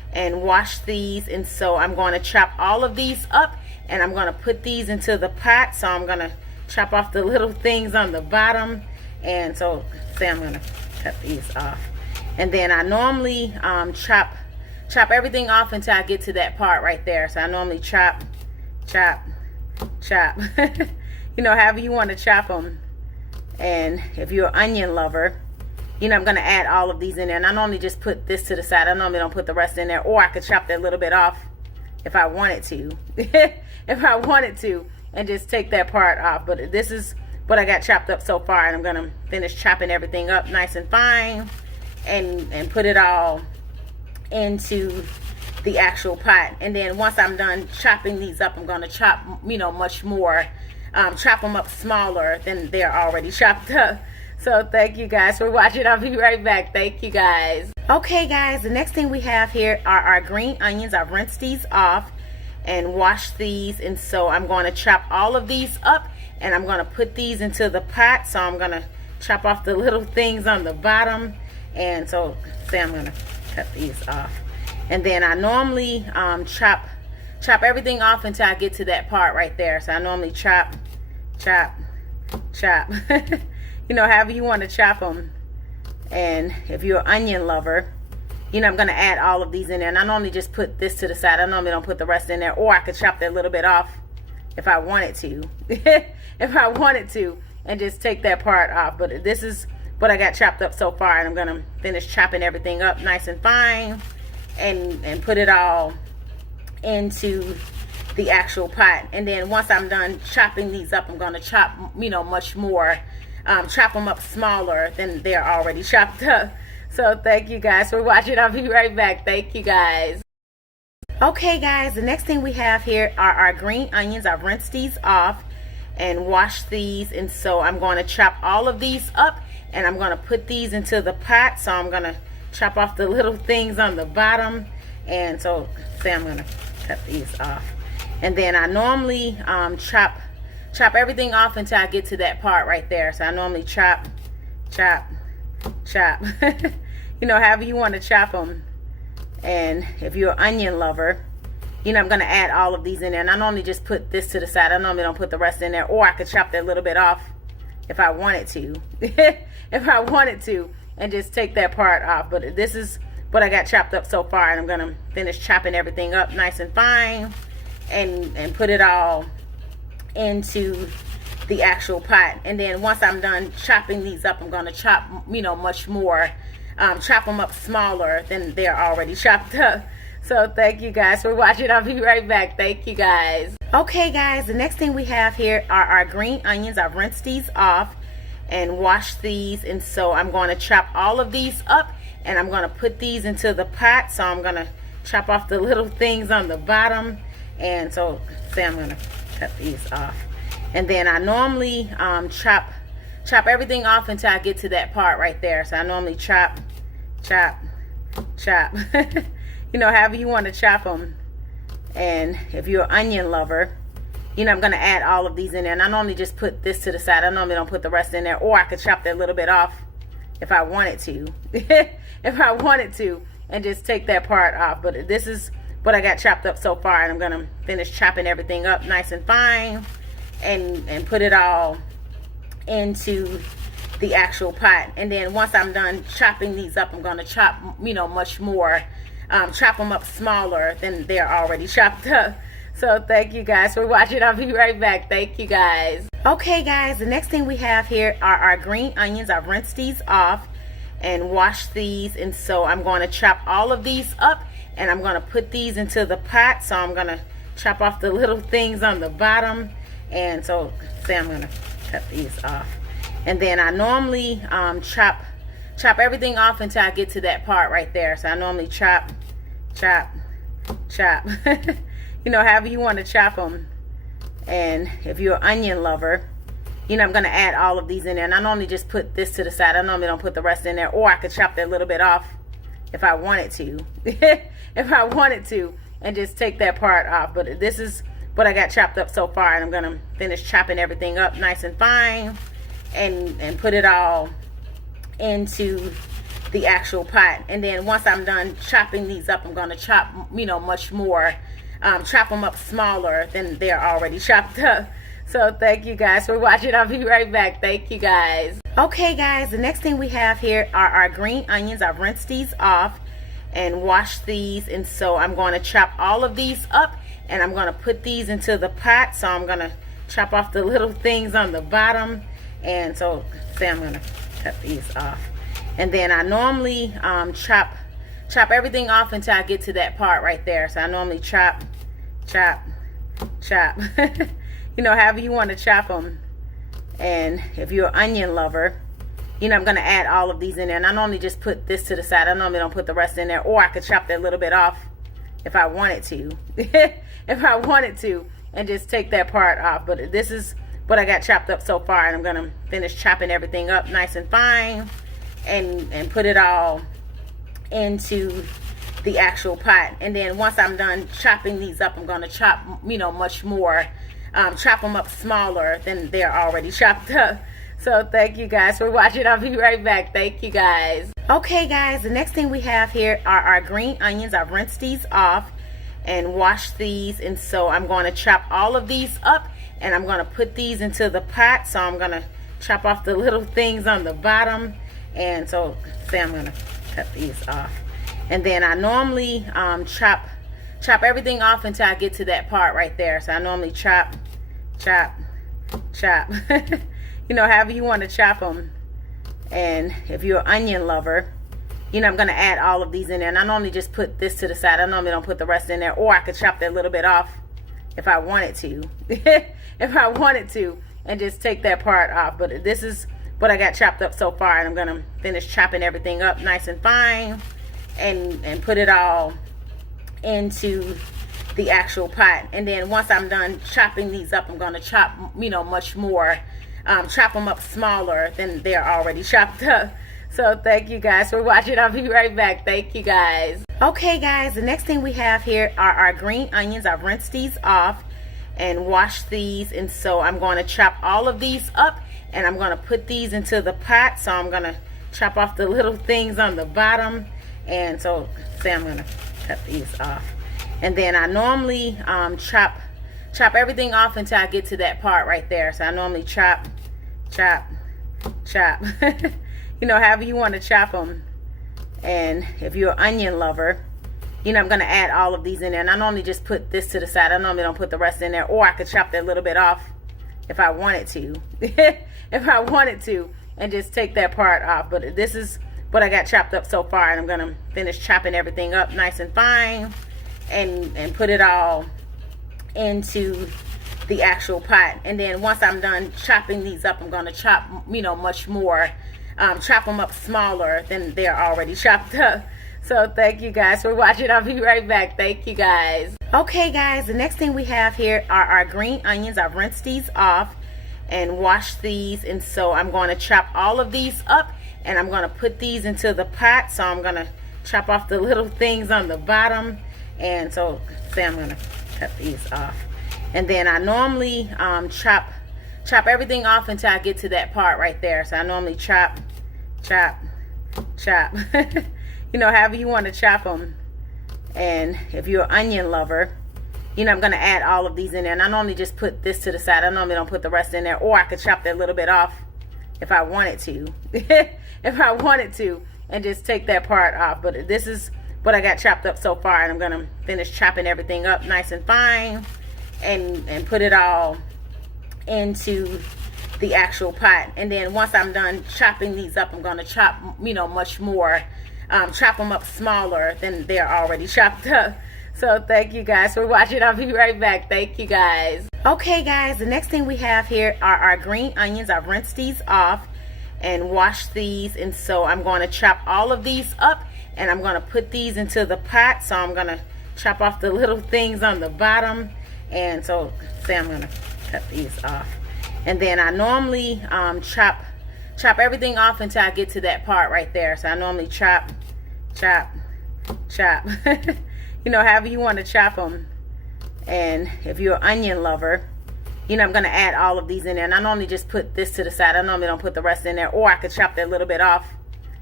and wash these. And so I'm going to chop all of these up and I'm going to put these into the pot. So I'm going to chop off the little things on the bottom. And so say I'm going to cut these off. And then I normally chop everything off until I get to that part right there. So I normally chop, you know, however you want to chop them. And if you're an onion lover, you know, I'm going to add all of these in there. And I normally just put this to the side. I normally don't put the rest in there. Or I could chop that little bit off if I wanted to. If I wanted to. And just take that part off. But this is what I got chopped up so far. And I'm going to finish chopping everything up nice and fine. And put it all into the actual pot. And then once I'm done chopping these up, I'm going to chop, you know, much more. Chop them up smaller than they're already chopped up. So thank you guys for watching. I'll be right back. Thank you guys. Okay guys, the next thing we have here are our green onions. I've rinsed these off and washed these. And so I'm going to chop all of these up and I'm going to put these into the pot. So I'm going to chop off the little things on the bottom. And so say I'm going to cut these off. And then I normally chop everything off until I get to that part right there. So I normally chop, you know, however you want to chop them. And if you're an onion lover, you know, I'm going to add all of these in there. And I normally just put this to the side. I normally don't put the rest in there. Or I could chop that little bit off if I wanted to. If I wanted to. And just take that part off. But this is what I got chopped up so far. And I'm going to finish chopping everything up nice and fine. And put it all into the actual pot. And then once I'm done chopping these up, I'm going to chop, you know, much more. Chop them up smaller than they're already chopped up. So thank you guys for watching. I'll be right back. Thank you guys. Okay guys, the next thing we have here are our green onions. I've rinsed these off and washed these. And so I'm going to chop all of these up and I'm going to put these into the pot. So I'm going to chop off the little things on the bottom. And so say I'm going to cut these off. And then I normally chop everything off until I get to that part right there. So I normally chop, you know, however you want to chop them. And if you're an onion lover, you know, I'm going to add all of these in there. And I normally just put this to the side. I normally don't put the rest in there. Or I could chop that little bit off if I wanted to. If I wanted to. And just take that part off. But this is what I got chopped up so far. And I'm going to finish chopping everything up nice and fine. And put it all into the actual pot. And then once I'm done chopping these up, I'm going to chop, you know, much more. Chop them up smaller than they're already chopped up. So thank you guys for watching. I'll be right back. Thank you guys. Okay guys, the next thing we have here are our green onions. I've rinsed these off and washed these. And so I'm going to chop all of these up and I'm going to put these into the pot. So I'm going to chop off the little things on the bottom. And so say I'm going to cut these off. And then I normally chop everything off until I get to that part right there. So I normally chop, you know, however you want to chop them. And if you're an onion lover, you know, I'm going to add all of these in there. And I normally just put this to the side. I normally don't put the rest in there. Or I could chop that little bit off if I wanted to. If I wanted to. And just take that part off. But this is what I got chopped up so far. And I'm going to finish chopping everything up nice and fine. And put it all into the actual pot. And then once I'm done chopping these up, I'm going to chop, you know, much more. Chop them up smaller than they're already chopped up. So thank you guys for watching. I'll be right back. Thank you guys. Okay guys, the next thing we have here are our green onions. I've rinsed these off and washed these. And so I'm going to chop all of these up and I'm going to put these into the pot. So I'm going to chop off the little things on the bottom. And so say I'm going to cut these off. And then I normally chop everything off until I get to that part right there. So I normally chop, you know, however you want to chop them. And if you're an onion lover, you know, I'm going to add all of these in there. And I normally just put this to the side. I normally don't put the rest in there. Or I could chop that little bit off if I wanted to. If I wanted to. And just take that part off. But this is what I got chopped up so far. And I'm going to finish chopping everything up nice and fine. And put it all into the actual pot. And then once I'm done chopping these up, I'm going to chop, much more, chop them up smaller than they're already chopped up. So thank you guys for watching. I'll be right back. Thank you guys. Okay guys, the next thing we have here are our green onions. I've rinsed these off and washed these, and so I'm going to chop all of these up and I'm going to put these into the pot. So I'm going to chop off the little things on the bottom, and so I'm going to cut these off. And then I normally chop everything off until I get to that part right there. So I normally chop however you want to chop them. And if you're an onion lover, I'm going to add all of these in there. And I normally just put this to the side. I normally don't put the rest in there. Or I could chop that little bit off if I wanted to. If I wanted to. And just take that part off. But this is what I got chopped up so far. And I'm going to finish chopping everything up nice and fine. And put it all into the actual pot. And then once I'm done chopping these up, I'm going to chop, much more. Chop them up smaller than they're already chopped up. So thank you guys for watching. I'll be right back. Thank you guys. Okay guys, the next thing we have here are our green onions. I've rinsed these off and washed these, and so I'm going to chop all of these up and I'm going to put these into the pot. So I'm going to chop off the little things on the bottom, and so I'm going to cut these off. And then I normally chop everything off until I get to that part right there. So I normally chop however you want to chop them. And if you're an onion lover, I'm going to add all of these in there. And I normally just put this to the side. I normally don't put the rest in there. Or I could chop that little bit off if I wanted to. If I wanted to. And just take that part off. But this is what I got chopped up so far. And I'm going to finish chopping everything up nice and fine. And put it all into the actual pot. And then once I'm done chopping these up, I'm going to chop, much more. Chop them up smaller than they're already chopped up. So thank you guys for watching. I'll be right back. Thank you guys. Okay guys, the next thing we have here are our green onions. I've rinsed these off and washed these, and so I'm going to chop all of these up and I'm going to put these into the pot. So I'm going to chop off the little things on the bottom, and so I'm going to cut these off. And then I normally chop everything off until I get to that part right there. So I normally chop however you want to chop them. And if you're an onion lover, I'm going to add all of these in there. And I normally just put this to the side. I normally don't put the rest in there. Or I could chop that little bit off if I wanted to. If I wanted to. And just take that part off. But this is what I got chopped up so far. And I'm going to finish chopping everything up nice and fine. And put it all into the actual pot. And then once I'm done chopping these up, I'm going to chop, much more. Chop them up smaller than they're already chopped up. So thank you guys for watching. I'll be right back. Thank you guys. Okay guys, the next thing we have here are our green onions. I've rinsed these off and washed these, and so I'm going to chop all of these up and I'm going to put these into the pot. So I'm going to chop off the little things on the bottom, and so I'm going to cut these off. And then I normally chop everything off until I get to that part right there. So I normally chop however you want to chop them. And if you're an onion lover, I'm going to add all of these in there. And I normally just put this to the side. I normally don't put the rest in there. Or I could chop that little bit off if I wanted to. If I wanted to. And just take that part off. But this is what I got chopped up so far. And I'm going to finish chopping everything up nice and fine. And put it all into the actual pot. And then once I'm done chopping these up, I'm going to chop, much more. Chop them up smaller than they're already chopped up. So thank you guys for watching. I'll be right back. Thank you guys. Okay guys, the next thing we have here are our green onions. I've rinsed these off and washed these, and so I'm going to chop all of these up and I'm going to put these into the pot. So I'm going to chop off the little things on the bottom, and so I'm going to cut these off. And then I normally chop everything off until I get to that part right there. So I normally chop however you want to chop them. And if you're an onion lover, I'm going to add all of these in there. And I normally just put this to the side. I normally don't put the rest in there. Or I could chop that little bit off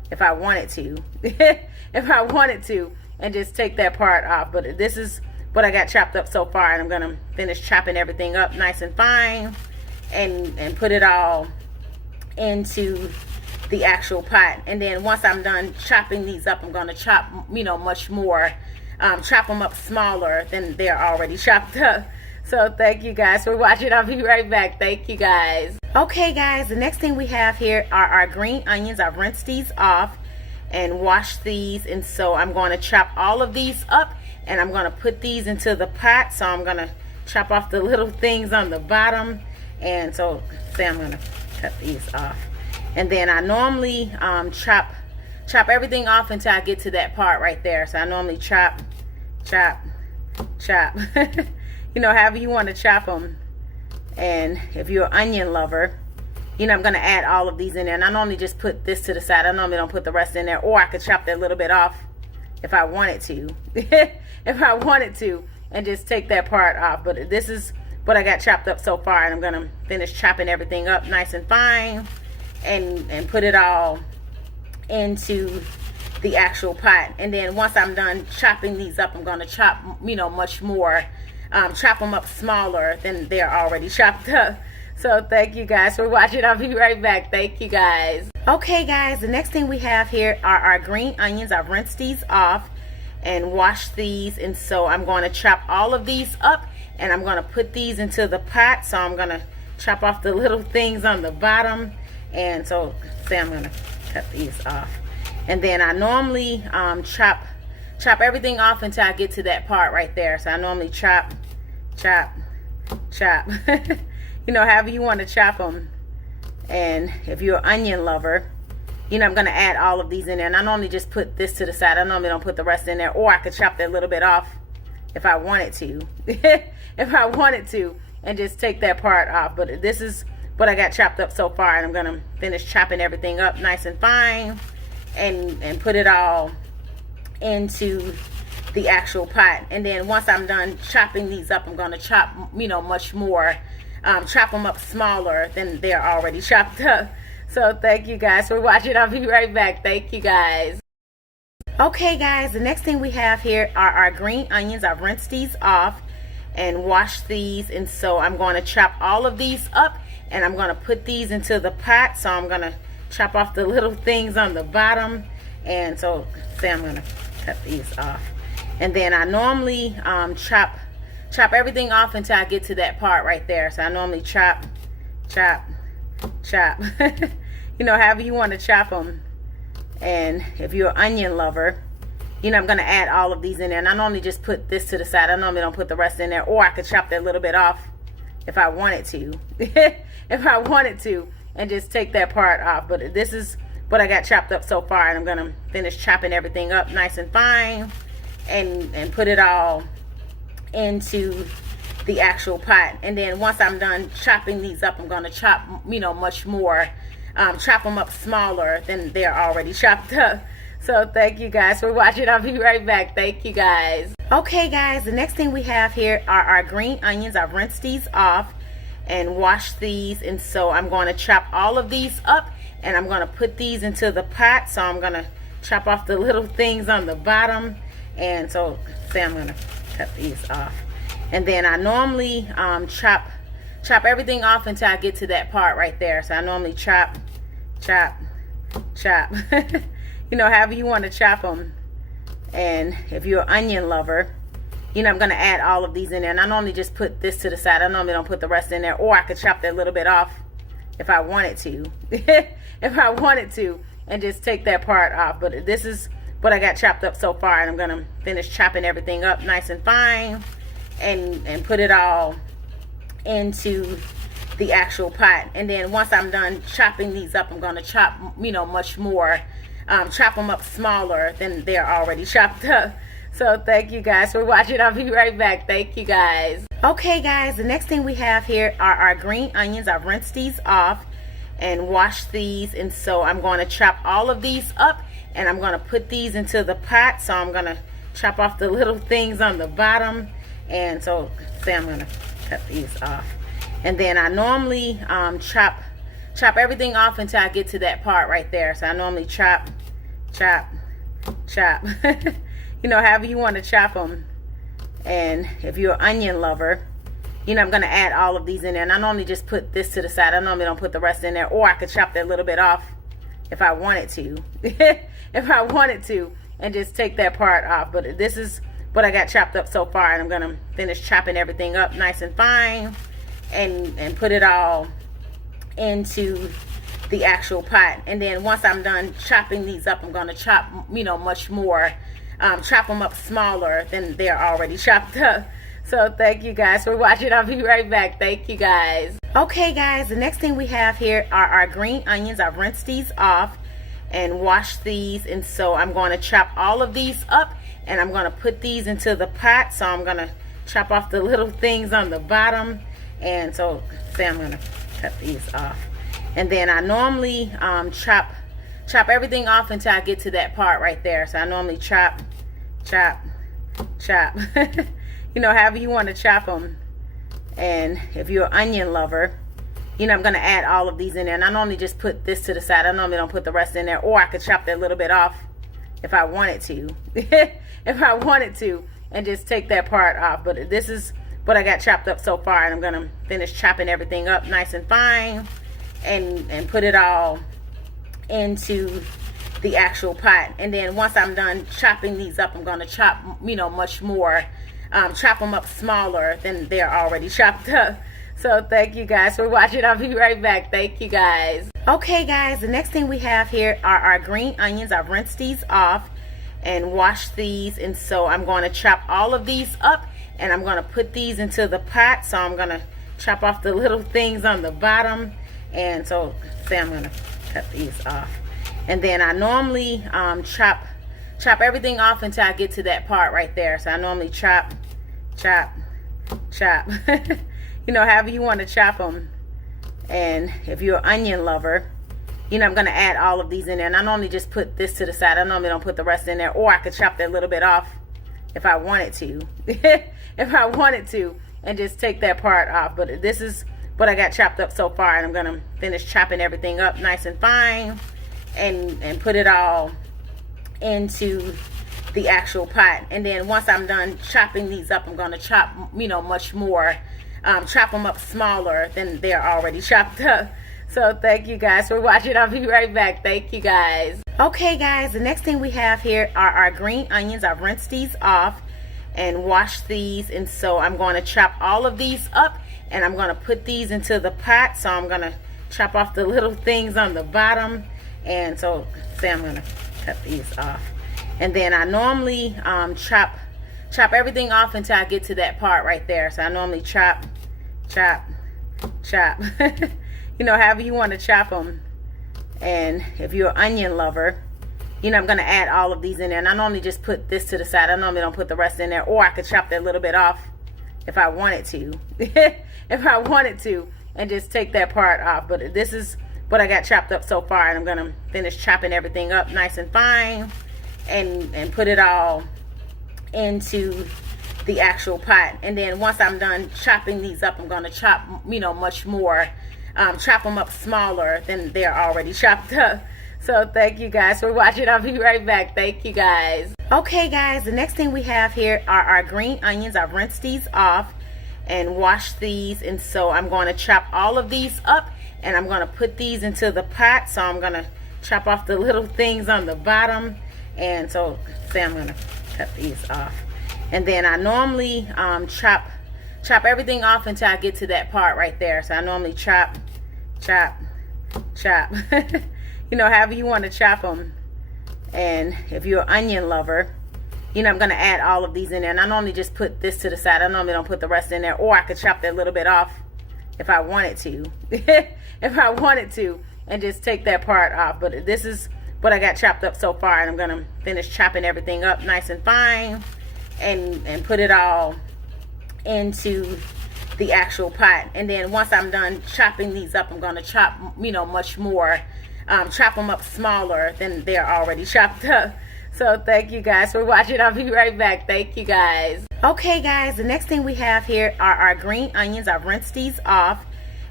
if I wanted to. If I wanted to, and just take that part off. But this is what I got chopped up so far, and I'm gonna finish chopping everything up nice and fine and put it all into the actual pot. And then once I'm done chopping these up, I'm gonna chop, much more, chop them up smaller than they're already chopped up. So thank you guys for watching. I'll be right back. Thank you guys. Okay guys, the next thing we have here are our green onions. I've rinsed these off and washed these, and so I'm going to chop all of these up and I'm going to put these into the pot. So I'm going to chop off the little things on the bottom, and so I'm going to cut these off. And then I normally chop everything off until I get to that part right there. So I normally chop however you want to chop them. And if you're an onion lover, I'm going to add all of these in there. And I normally just put this to the side. I normally don't put the rest in there. Or I could chop that little bit off if I wanted to. If I wanted to, and just take that part off. But this is what I got chopped up so far. And I'm going to finish chopping everything up nice and fine and put it all into the actual pot. And then once I'm done chopping these up, I'm going to chop, much more, chop them up smaller than they're already chopped up. So thank you guys for watching. I'll be right back. Thank you guys. Okay guys, the next thing we have here are our green onions. I've rinsed these off and washed these, and so I'm going to chop all of these up and I'm going to put these into the pot. So I'm going to chop off the little things on the bottom, and so I'm going to cut these off. And then I normally chop everything off until I get to that part right there. So I normally chop however you want to chop them. And if you're an onion lover, I'm going to add all of these in there. And I normally just put this to the side. I normally don't put the rest in there. Or I could chop that little bit off if I wanted to. If I wanted to, and just take that part off. But this is what I got chopped up so far. And I'm going to finish chopping everything up nice and fine and put it all into the actual pot. And then once I'm done chopping these up, I'm going to chop, much more, chop them up smaller than they're already chopped up. So thank you guys for watching. I'll be right back. Thank you guys. Okay guys, the next thing we have here are our green onions. I've rinsed these off and washed these, and so I'm going to chop all of these up and I'm going to put these into the pot. So I'm going to chop off the little things on the bottom, and so I'm going to cut these off. And then I normally chop everything off until I get to that part right there. So I normally chop however you want to chop them. And if you're an onion lover, I'm going to add all of these in there. And I normally just put this to the side. I normally don't put the rest in there. Or I could chop that little bit off if I wanted to. If I wanted to, and just take that part off. But this is what I got chopped up so far. And I'm going to finish chopping everything up nice and fine and put it all into the actual pot. And then once I'm done chopping these up, I'm going to chop, much more, chop them up smaller than they're already chopped up. So thank you guys for watching. I'll be right back. Thank you guys. Okay guys, the next thing we have here are our green onions. I've rinsed these off and washed these, and so I'm going to chop all of these up and I'm going to put these into the pot. So I'm going to chop off the little things on the bottom, and so I'm going to cut these off. And then I normally chop everything off until I get to that part right there. So I normally chop however you want to chop them. And if you're an onion lover, I'm going to add all of these in there. And I normally just put this to the side. I normally don't put the rest in there. Or I could chop that little bit off if I wanted to. If I wanted to, and just take that part off. But this is what I got chopped up so far. And I'm going to finish chopping everything up nice and fine and put it all into the actual pot. And then once I'm done chopping these up, I'm going to chop, much more, chop them up smaller than they're already chopped up. So thank you guys for watching. I'll be right back. Thank you guys. Okay guys, the next thing we have here are our green onions. I've rinsed these off and washed these, and so I'm going to chop all of these up and I'm going to put these into the pot. So I'm going to chop off the little things on the bottom, and so I'm going to cut these off. And then I normally chop everything off until I get to that part right there. So I normally chop chop, chop. However you want to chop them. And if you're an onion lover, I'm going to add all of these in there. And I normally just put this to the side. I normally don't put the rest in there. Or I could chop that little bit off if I wanted to. If I wanted to. And just take that part off. But this is what I got chopped up so far. And I'm going to finish chopping everything up nice and fine. And put it all into the actual pot. And then once I'm done chopping these up, I'm going to chop, much more. Chop them up smaller than they're already chopped up. So thank you guys for watching. I'll be right back. Thank you guys. Okay guys, the next thing we have here are our green onions. I've rinsed these off and washed these, and so I'm going to chop all of these up and I'm going to put these into the pot. So I'm going to chop off the little things on the bottom, and so I'm going to cut these off. And then I normally chop everything off until I get to that part right there. So I normally chop, chop, chop. However you want to chop them. And if you're an onion lover, I'm going to add all of these in there. And I normally just put this to the side. I normally don't put the rest in there. Or I could chop that little bit off if I wanted to. If I wanted to. And just take that part off. But this is what I got chopped up so far. And I'm going to finish chopping everything up nice and fine. And put it all into the actual pot. And then once I'm done chopping these up, I'm going to chop, much more. Chop them up smaller than they're already chopped up. So thank you guys for watching. I'll be right back. Thank you guys. Okay guys, the next thing we have here are our green onions. I've rinsed these off and washed these, and so I'm going to chop all of these up and I'm going to put these into the pot. So I'm going to chop off the little things on the bottom, and so I'm going to cut these off. And then I normally chop everything off until I get to that part right there. So I normally chop, chop, chop. However you want to chop them. And if you're an onion lover, I'm going to add all of these in there. And I normally just put this to the side. I normally don't put the rest in there. Or I could chop that little bit off if I wanted to. If I wanted to. And just take that part off. But this is what I got chopped up so far. And I'm going to finish chopping everything up nice and fine. And put it all into the actual pot. And then once I'm done chopping these up, I'm going to chop, much more. Chop them up smaller than they're already chopped up. So thank you guys for watching. I'll be right back. Thank you guys. Okay guys, the next thing we have here are our green onions. I've rinsed these off and washed these, and so I'm going to chop all of these up and I'm going to put these into the pot. So I'm going to chop off the little things on the bottom, and so I'm going to cut these off. And then I normally chop everything off until I get to that part right there. So I normally chop, chop, chop. However you want to chop them. And if you're an onion lover, I'm going to add all of these in there. And I normally just put this to the side. I normally don't put the rest in there. Or I could chop that little bit off if I wanted to. If I wanted to. And just take that part off. But this is what I got chopped up so far. And I'm going to finish chopping everything up nice and fine. And put it all into the actual pot. And then once I'm done chopping these up, I'm going to chop, much more. Chop them up smaller than they're already chopped up. So thank you guys for watching. I'll be right back. Thank you guys. Okay guys, the next thing we have here are our green onions. I've rinsed these off and washed these, and so I'm going to chop all of these up and I'm going to put these into the pot. So I'm going to chop off the little things on the bottom, and so I'm going to cut these off. And then I normally chop everything off until I get to that part right there. So I normally chop, chop, chop. However you want to chop them. And if you're an onion lover, I'm going to add all of these in there. And I normally just put this to the side. I normally don't put the rest in there. Or I could chop that little bit off if I wanted to. If I wanted to. And just take that part off. But this is what I got chopped up so far. And I'm going to finish chopping everything up nice and fine. And put it all into the actual pot. And then once I'm done chopping these up, I'm going to chop, much more. Chop them up smaller than they're already chopped up. So thank you guys for watching. I'll be right back. Thank you guys. Okay guys, the next thing we have here are our green onions. I've rinsed these off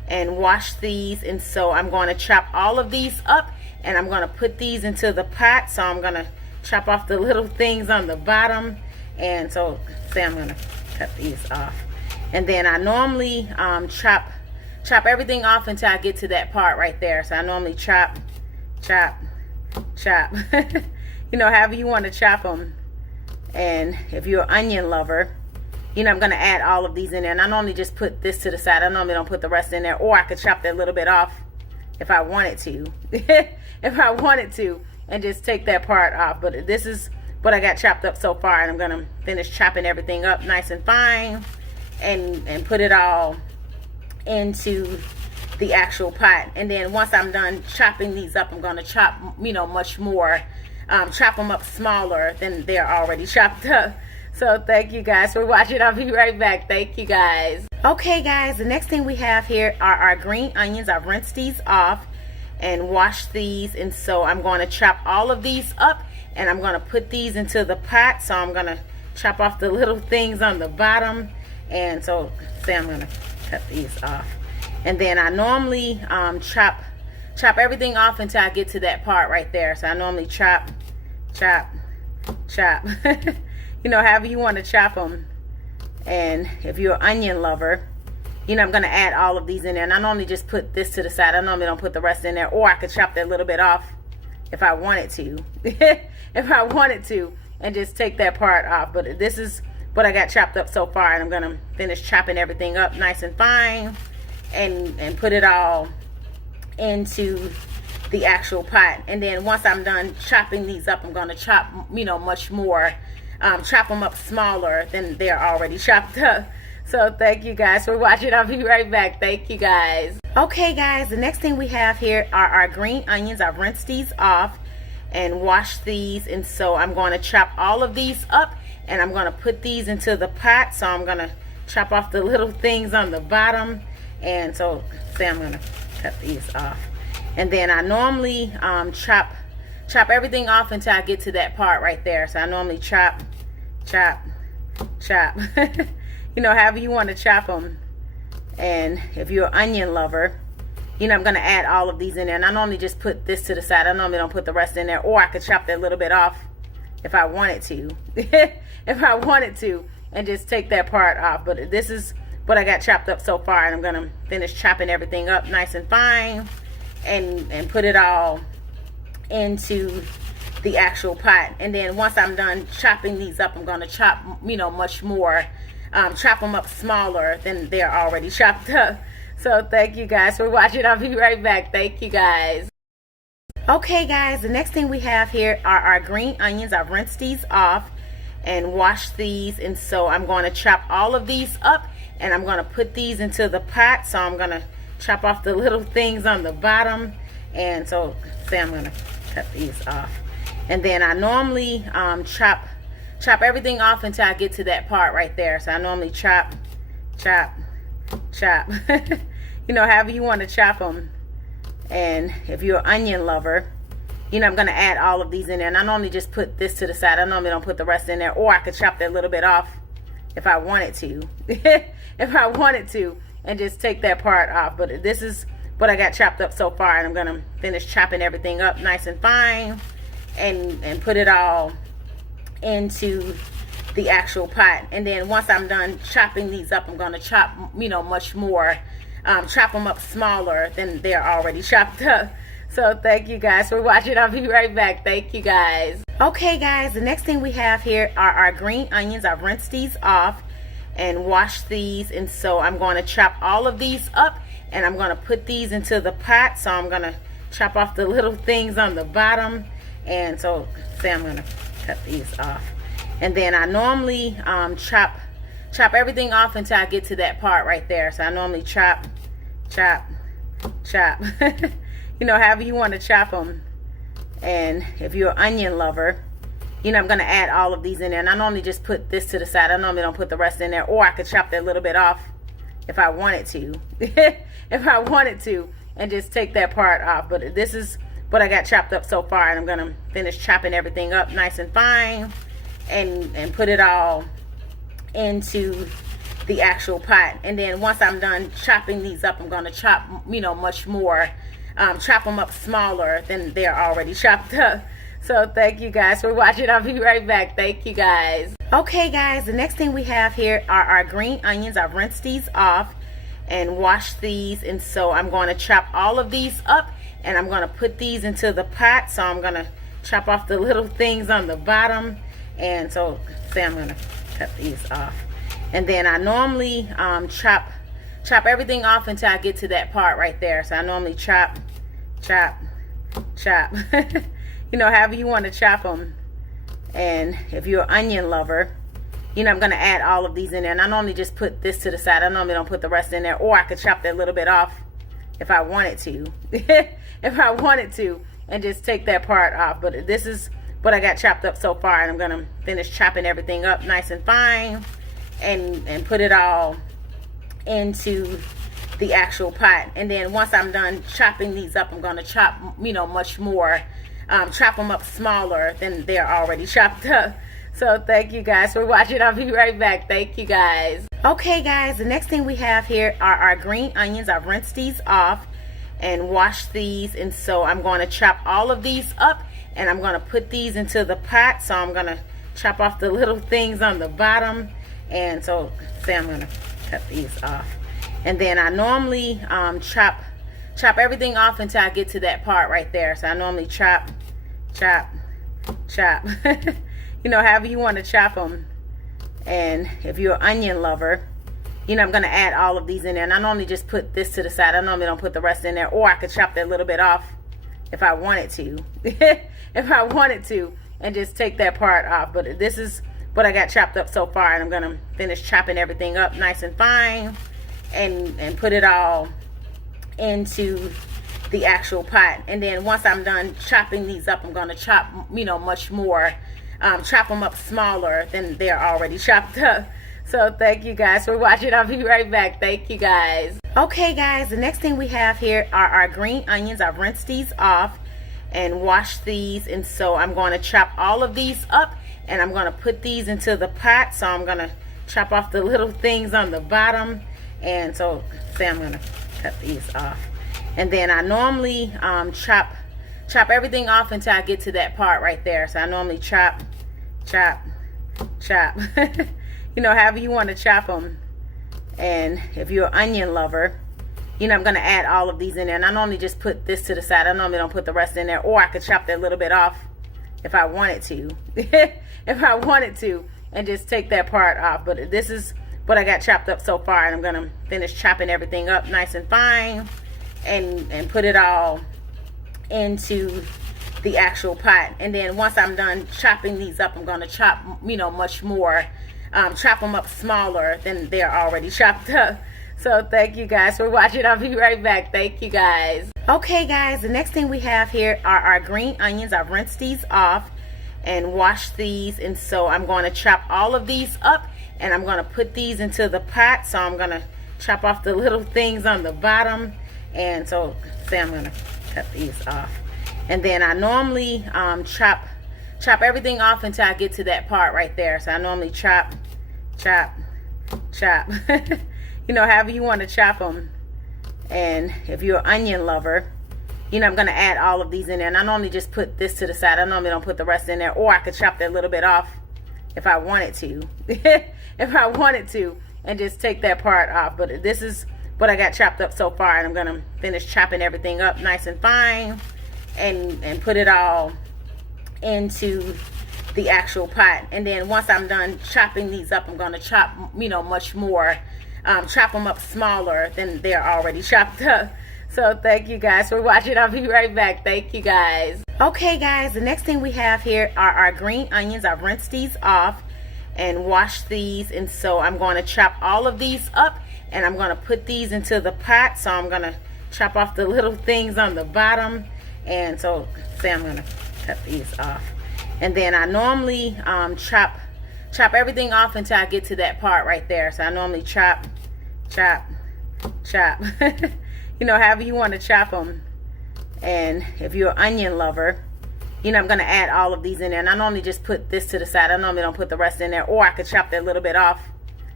and wash these. And so I'm going to chop all of these up, and I'm going to put these into the pot. So I'm going to chop off the little things on the bottom. And so say I'm going to cut these off. And then I normally chop everything off until I get to that part right there. So I normally chop, you know, however you want to chop them. And if you're an onion lover, you know, I'm going to add all of these in there. And I normally just put this to the side. I normally don't put the rest in there. Or I could chop that little bit off if I wanted to. If I wanted to. And just take that part off. But this is what I got chopped up so far. And I'm going to finish chopping everything up nice and fine. And put it all into the actual pot. And then once I'm done chopping these up, I'm going to chop, you know, much more. Chop them up smaller than they're already chopped up. So thank you guys for watching. I'll be right back. Thank you guys. Okay guys, the next thing we have here are our green onions. I've rinsed these off and washed these, and so I'm going to chop all of these up, and I'm going to put these into the pot. So I'm going to chop off the little things on the bottom. And so say I'm going to cut these off. And then I normally chop everything off until I get to that part right there. So I normally chop you know, however you want to chop them. And if you're an onion lover, you know, I'm going to add all of these in there. And I normally just put this to the side. I normally don't put the rest in there. Or I could chop that little bit off if I wanted to. If I wanted to. And just take that part off. But this is what I got chopped up so far. And I'm going to finish chopping everything up nice and fine. And put it all into the actual pot. And then once I'm done chopping these up, I'm going to chop, you know, much more. Chop them up smaller than they're already chopped up. So thank you guys for watching. I'll be right back. Thank you guys. Okay guys, the next thing we have here are our green onions. I've rinsed these off and washed these, and so I'm going to chop all of these up, and I'm going to put these into the pot. So I'm going to chop off the little things on the bottom. And so say I'm going to cut these off. And then I normally chop everything off until I get to that part right there. So I normally chop you know, however you want to chop them. And if you're an onion lover, you know, I'm going to add all of these in there. And I normally just put this to the side. I normally don't put the rest in there. Or I could chop that little bit off if I wanted to. If I wanted to. And just take that part off. But this is what I got chopped up so far. And I'm going to finish chopping everything up nice and fine. And put it all into the actual pot. And then once I'm done chopping these up, I'm going to chop, you know, much more. Chop them up smaller than they're already chopped up. So thank you guys for watching. I'll be right back. Thank you guys. Okay guys, the next thing we have here are our green onions. I've rinsed these off and washed these, and so I'm going to chop all of these up, and I'm going to put these into the pot. So I'm going to chop off the little things on the bottom. And so say I'm going to cut these off. And then I normally chop everything off until I get to that part right there. So I normally chop you know, however you want to chop them. And if you're an onion lover, you know, I'm going to add all of these in there. And I normally just put this to the side. I normally don't put the rest in there. Or I could chop that little bit off if I wanted to. If I wanted to. And just take that part off. But this is what I got chopped up so far. And I'm going to finish chopping everything up nice and fine. And put it all into the actual pot. And then once I'm done chopping these up, I'm going to chop, you know, much more. Chop them up smaller than they're already chopped up. So thank you guys for watching. I'll be right back. Thank you guys. Okay guys, the next thing we have here are our green onions. I've rinsed these off and washed these, and so I'm going to chop all of these up, and I'm going to put these into the pot. So I'm going to chop off the little things on the bottom. And so say I'm going to cut these off. And then I normally chop everything off until I get to that part right there. So I normally chop you know, however you want to chop them. And if you're an onion lover, you know, I'm going to add all of these in there. And I normally just put this to the side. I normally don't put the rest in there. Or I could chop that little bit off if I wanted to. If I wanted to. And just take that part off. But this is what I got chopped up so far. And I'm going to finish chopping everything up nice and fine. And put it all into the actual pot. And then once I'm done chopping these up, I'm going to chop, much more, chop them up smaller than they're already chopped up. So thank you guys for watching. I'll be right back. Thank you guys. Okay guys, the next thing we have here are our green onions. I've rinsed these off and washed these, and so I'm going to chop all of these up and I'm going to put these into the pot. So I'm going to chop off the little things on the bottom, and so I'm going to cut these off. And then I normally chop everything off until I get to that part right there. So I normally chop however you want to chop them. And if you're an onion lover, I'm going to add all of these in there. And I normally just put this to the side. I normally don't put the rest in there. Or I could chop that little bit off if I wanted to. If I wanted to. And just take that part off. But this is what I got chopped up so far. And I'm going to finish chopping everything up nice and fine. And put it all into the actual pot. And then once I'm done chopping these up, I'm going to chop, much more. Chop them up smaller than they're already chopped up. So thank you guys for watching. I'll be right back. Thank you guys. Okay guys, the next thing we have here are our green onions. I've rinsed these off and washed these, and so I'm going to chop all of these up and I'm going to put these into the pot. So I'm going to chop off the little things on the bottom, and so I'm going to cut these off. And then I normally chop everything off until I get to that part right there. So I normally chop however you want to chop them. And if you're an onion lover, I'm going to add all of these in there. And I normally just put this to the side. I normally don't put the rest in there. Or I could chop that little bit off if I wanted to. If I wanted to. And just take that part off. But this is what I got chopped up so far. And I'm going to finish chopping everything up nice and fine. And put it all into the actual pot. And then once I'm done chopping these up, I'm going to chop, much more. Chop them up smaller than they're already chopped up. So thank you guys for watching. I'll be right back. Thank you guys. Okay guys, the next thing we have here are our green onions. I've rinsed these off and washed these, and so I'm going to chop all of these up and I'm going to put these into the pot. So I'm going to chop off the little things on the bottom, and so I'm going to cut these off. And then I normally chop everything off until I get to that part right there. So I normally chop however you want to chop them. And if you're an onion lover, I'm going to add all of these in there. And I normally just put this to the side. I normally don't put the rest in there. Or I could chop that little bit off if I wanted to. If I wanted to. And just take that part off. But this is what I got chopped up so far. And I'm going to finish chopping everything up nice and fine. And put it all into the actual pot. And then once I'm done chopping these up, I'm going to chop, much more. Chop them up smaller than they're already chopped up. So thank you guys for watching. I'll be right back. Thank you guys. Okay guys, the next thing we have here are our green onions. I've rinsed these off and washed these, and so I'm going to chop all of these up and I'm going to put these into the pot. So I'm going to chop off the little things on the bottom, and so I'm going to cut these off. And then I normally chop everything off until I get to that part right there. So I normally chop however you want to chop them. And if you're an onion lover, I'm going to add all of these in there. And I normally just put this to the side. I normally don't put the rest in there. Or I could chop that little bit off if I wanted to. If I wanted to. And just take that part off. But this is what I got chopped up so far. And I'm going to finish chopping everything up nice and fine. And put it all into the actual pot. And then once I'm done chopping these up, I'm going to chop, much more. Chop them up smaller than they're already chopped up. So thank you guys for watching. I'll be right back. Thank you guys. Okay guys, the next thing we have here are our green onions. I've rinsed these off and washed these, and so I'm going to chop all of these up and I'm going to put these into the pot. So I'm going to chop off the little things on the bottom, and so I'm going to cut these off. And then I normally chop everything off until I get to that part right there. So I normally chop however you want to chop them. And if you're an onion lover, I'm going to add all of these in there. And I normally just put this to the side. I normally don't put the rest in there. Or I could chop that little bit off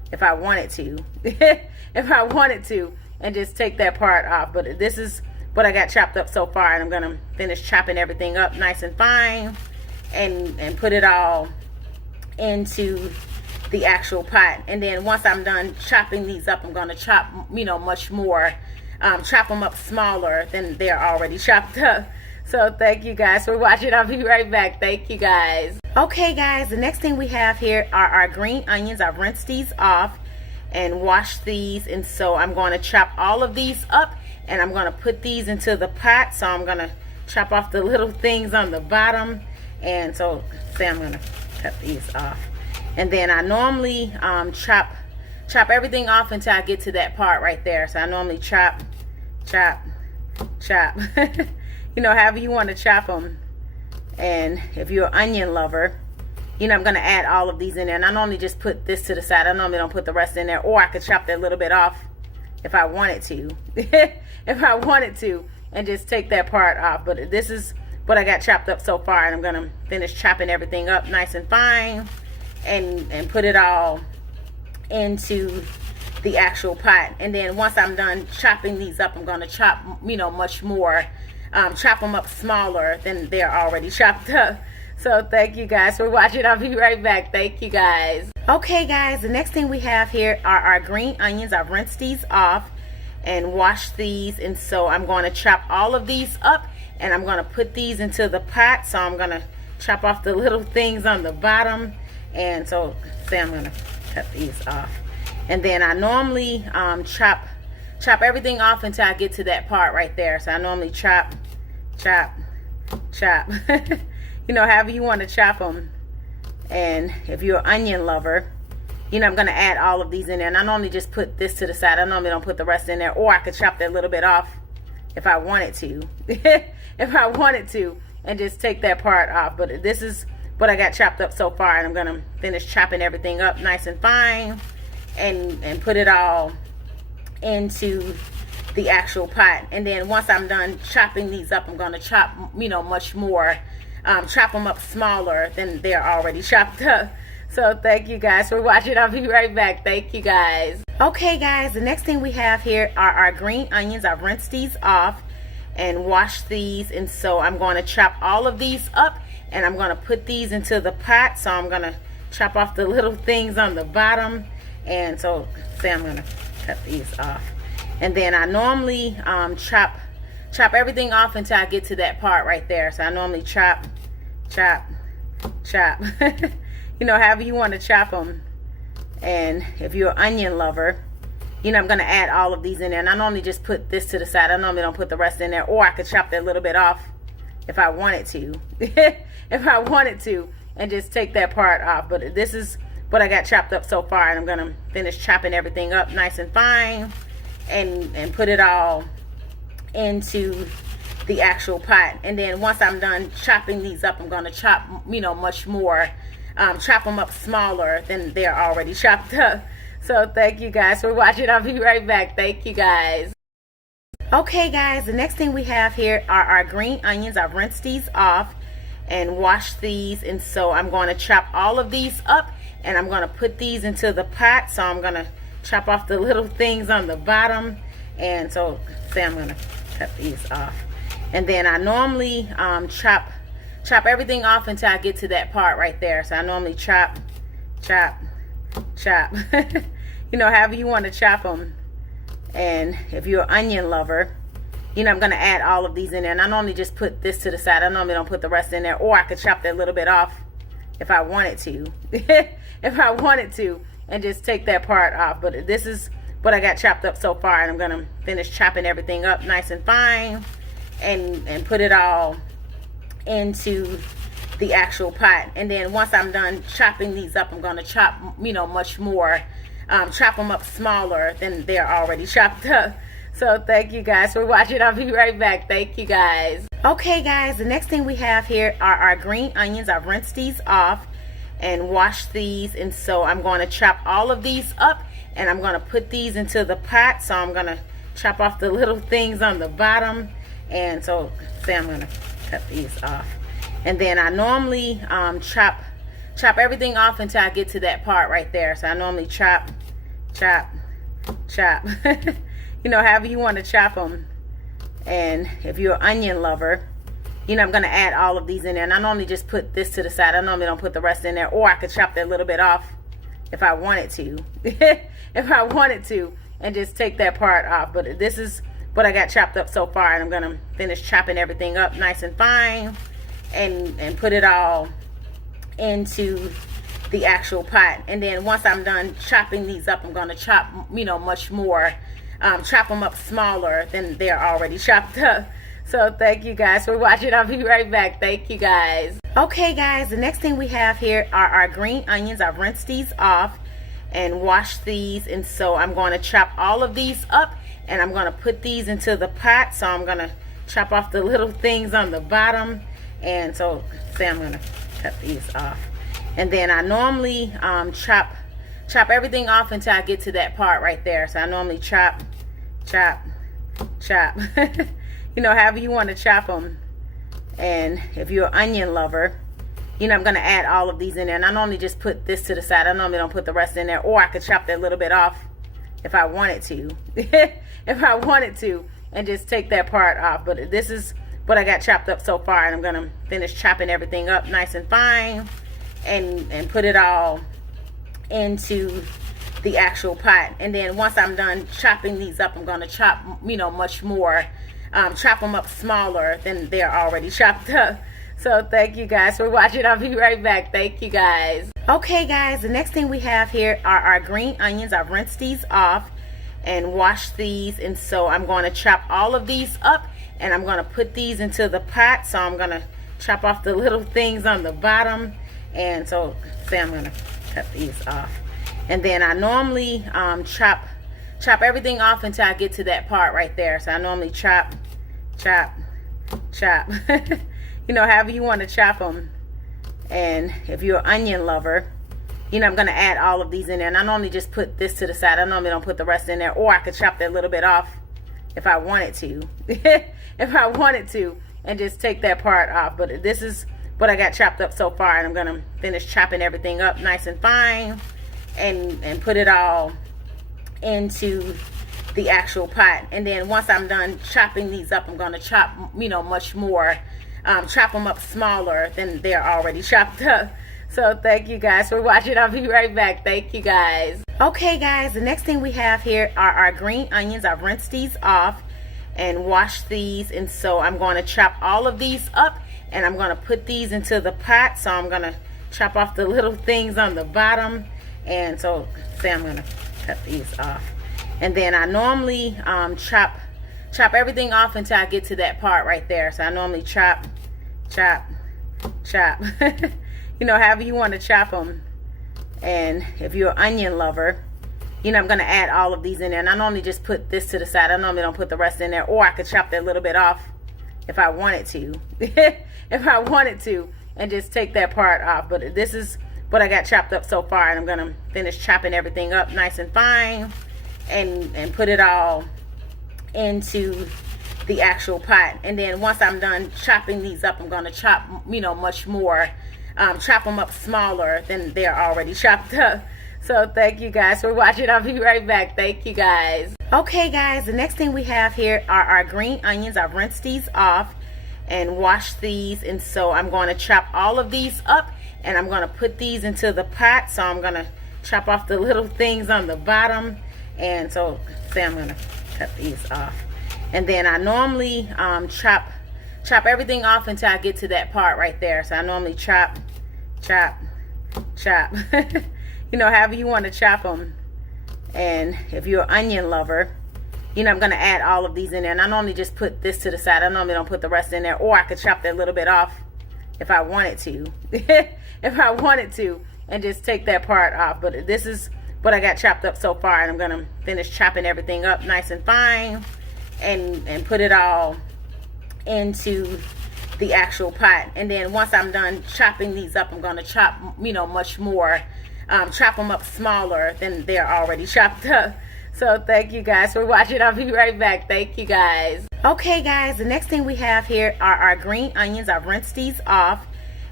if I wanted to. If I wanted to, and just take that part off. But this is what I got chopped up so far, and I'm gonna finish chopping everything up nice and fine and put it all into the actual pot. And then once I'm done chopping these up, I'm gonna chop, much more, chop them up smaller than they're already chopped up. So thank you guys for watching. I'll be right back. Thank you guys. Okay guys, the next thing we have here are our green onions. I've rinsed these off and washed these, and so I'm going to chop all of these up and I'm going to put these into the pot. So I'm going to chop off the little things on the bottom, and so I'm going to cut these off. And then I normally chop everything off until I get to that part right there. So I normally chop however you want to chop them. And if you're an onion lover, I'm going to add all of these in there. And I normally just put this to the side. I normally don't put the rest in there. Or I could chop that little bit off if I wanted to. If I wanted to, and just take that part off. But this is what I got chopped up so far. And I'm going to finish chopping everything up nice and fine and put it all into the actual pot. And then once I'm done chopping these up, I'm going to chop, much more, chop them up smaller than they're already chopped up. So thank you guys for watching. I'll be right back. Thank you guys. Okay guys, the next thing we have here are our green onions. I've rinsed these off and washed these, and so I'm going to chop all of these up and I'm going to put these into the pot. So I'm going to chop off the little things on the bottom, and so I'm going to cut these off. And then I normally chop everything off until I get to that part right there. So I normally chop however you want to chop them. And if you're an onion lover, I'm going to add all of these in there. And I normally just put this to the side. I normally don't put the rest in there. Or I could chop that little bit off if I wanted to. If I wanted to, and just take that part off. But this is what I got chopped up so far. And I'm going to finish chopping everything up nice and fine and put it all into the actual pot. And then once I'm done chopping these up, I'm going to chop, much more, chop them up smaller than they're already chopped up. So thank you guys for watching. I'll be right back. Thank you guys. Okay guys, the next thing we have here are our green onions. I've rinsed these off and washed these, and so I'm going to chop all of these up and I'm going to put these into the pot. So I'm going to chop off the little things on the bottom, and so I'm going to cut these off. And then I normally chop everything off until I get to that part right there. So I normally chop however you want to chop them. And if you're an onion lover, I'm going to add all of these in there. And I normally just put this to the side. I normally don't put the rest in there. Or I could chop that little bit off if I wanted to. If I wanted to, and just take that part off. But this is what I got chopped up so far. And I'm going to finish chopping everything up nice and fine and put it all into the actual pot. And then once I'm done chopping these up, I'm going to chop, much more, chop them up smaller than they're already chopped up. So thank you guys for watching. I'll be right back. Thank you guys. Okay guys, the next thing we have here are our green onions. I've rinsed these off and washed these, and so I'm going to chop all of these up and I'm going to put these into the pot. So I'm going to chop off the little things on the bottom, and so I'm going to cut these off. And then I normally chop everything off until I get to that part right there. So I normally chop however you want to chop them. And if you're an onion lover, I'm going to add all of these in there. And I normally just put this to the side. I normally don't put the rest in there. Or I could chop that little bit off if I wanted to. If I wanted to, and just take that part off. But this is what I got chopped up so far. And I'm going to finish chopping everything up nice and fine and put it all into the actual pot. And then once I'm done chopping these up, I'm going to chop, much more, chop them up smaller than they're already chopped up. So thank you guys for watching. I'll be right back. Thank you guys. Okay guys, the next thing we have here are our green onions. I've rinsed these off and washed these, and so I'm going to chop all of these up and I'm going to put these into the pot. So I'm going to chop off the little things on the bottom, and so I'm going to cut these off. And then I normally chop everything off until I get to that part right there. So I normally chop chop, chop. However you want to chop them. And if you're an onion lover, I'm going to add all of these in there. And I normally just put this to the side. I normally don't put the rest in there. Or I could chop that little bit off if I wanted to. If I wanted to. And just take that part off. But this is what I got chopped up so far. And I'm going to finish chopping everything up nice and fine. And put it all into the actual pot. And then once I'm done chopping these up, I'm going to chop, much more. Chop them up smaller than they're already chopped up. So thank you guys for watching. I'll be right back. Thank you guys. Okay guys, the next thing we have here are our green onions. I've rinsed these off and washed these, and so I'm going to chop all of these up and I'm going to put these into the pot. So I'm going to chop off the little things on the bottom, and so I'm going to cut these off. And then I normally chop everything off until I get to that part right there. So I normally chop, chop, chop. However you want to chop them. And if you're an onion lover, I'm going to add all of these in there. And I normally just put this to the side. I normally don't put the rest in there. Or I could chop that little bit off if I wanted to. If I wanted to. And just take that part off. But this is what I got chopped up so far. And I'm going to finish chopping everything up nice and fine. And put it all into the actual pot. And then once I'm done chopping these up, I'm going to chop, much more. Chop them up smaller than they're already chopped up. So thank you guys for watching. I'll be right back. Thank you guys. Okay guys, the next thing we have here are our green onions. I've rinsed these off and washed these, and so I'm going to chop all of these up and I'm going to put these into the pot. So I'm going to chop off the little things on the bottom, and so I'm going to cut these off. And then I normally chop everything off until I get to that part right there. So I normally chop, chop, chop. However you want to chop them. And if you're an onion lover, I'm going to add all of these in there. And I normally just put this to the side. I normally don't put the rest in there. Or I could chop that little bit off if I wanted to. If I wanted to. And just take that part off. But this is what I got chopped up so far. And I'm going to finish chopping everything up nice and fine. And put it all into the actual pot. And then once I'm done chopping these up, I'm going to chop, much more. Chop them up smaller than they're already chopped up. So thank you guys for watching. I'll be right back. Thank you guys. Okay guys, the next thing we have here are our green onions. I've rinsed these off and washed these, and so I'm going to chop all of these up and I'm going to put these into the pot. So I'm going to chop off the little things on the bottom, and so I'm going to cut these off. And then I normally chop everything off until I get to that part right there. So I normally chop, chop, chop. However you want to chop them. And if you're an onion lover, I'm going to add all of these in there. And I normally just put this to the side. I normally don't put the rest in there. Or I could chop that little bit off if I wanted to. If I wanted to. And just take that part off. But this is what I got chopped up so far. And I'm going to finish chopping everything up nice and fine. And put it all into the actual pot. And then once I'm done chopping these up, I'm going to chop, much more. Chop them up smaller than they're already chopped up. So thank you guys for watching. I'll be right back. Thank you guys. Okay guys, the next thing we have here are our green onions. I've rinsed these off and washed these, and so I'm going to chop all of these up and I'm going to put these into the pot. So I'm going to chop off the little things on the bottom, and so I'm going to cut these off. And then I normally chop everything off until I get to that part right there. So I normally chop, chop, chop. However you want to chop them. And if you're an onion lover, I'm going to add all of these in there. And I normally just put this to the side. I normally don't put the rest in there. Or I could chop that little bit off if I wanted to. If I wanted to. And just take that part off. But this is what I got chopped up so far. And I'm going to finish chopping everything up nice and fine. And put it all into the actual pot. And then once I'm done chopping these up, I'm going to chop, much more. Chop them up smaller than they're already chopped up. So thank you guys for watching. I'll be right back. Thank you guys. Okay guys, the next thing we have here are our green onions. I've rinsed these off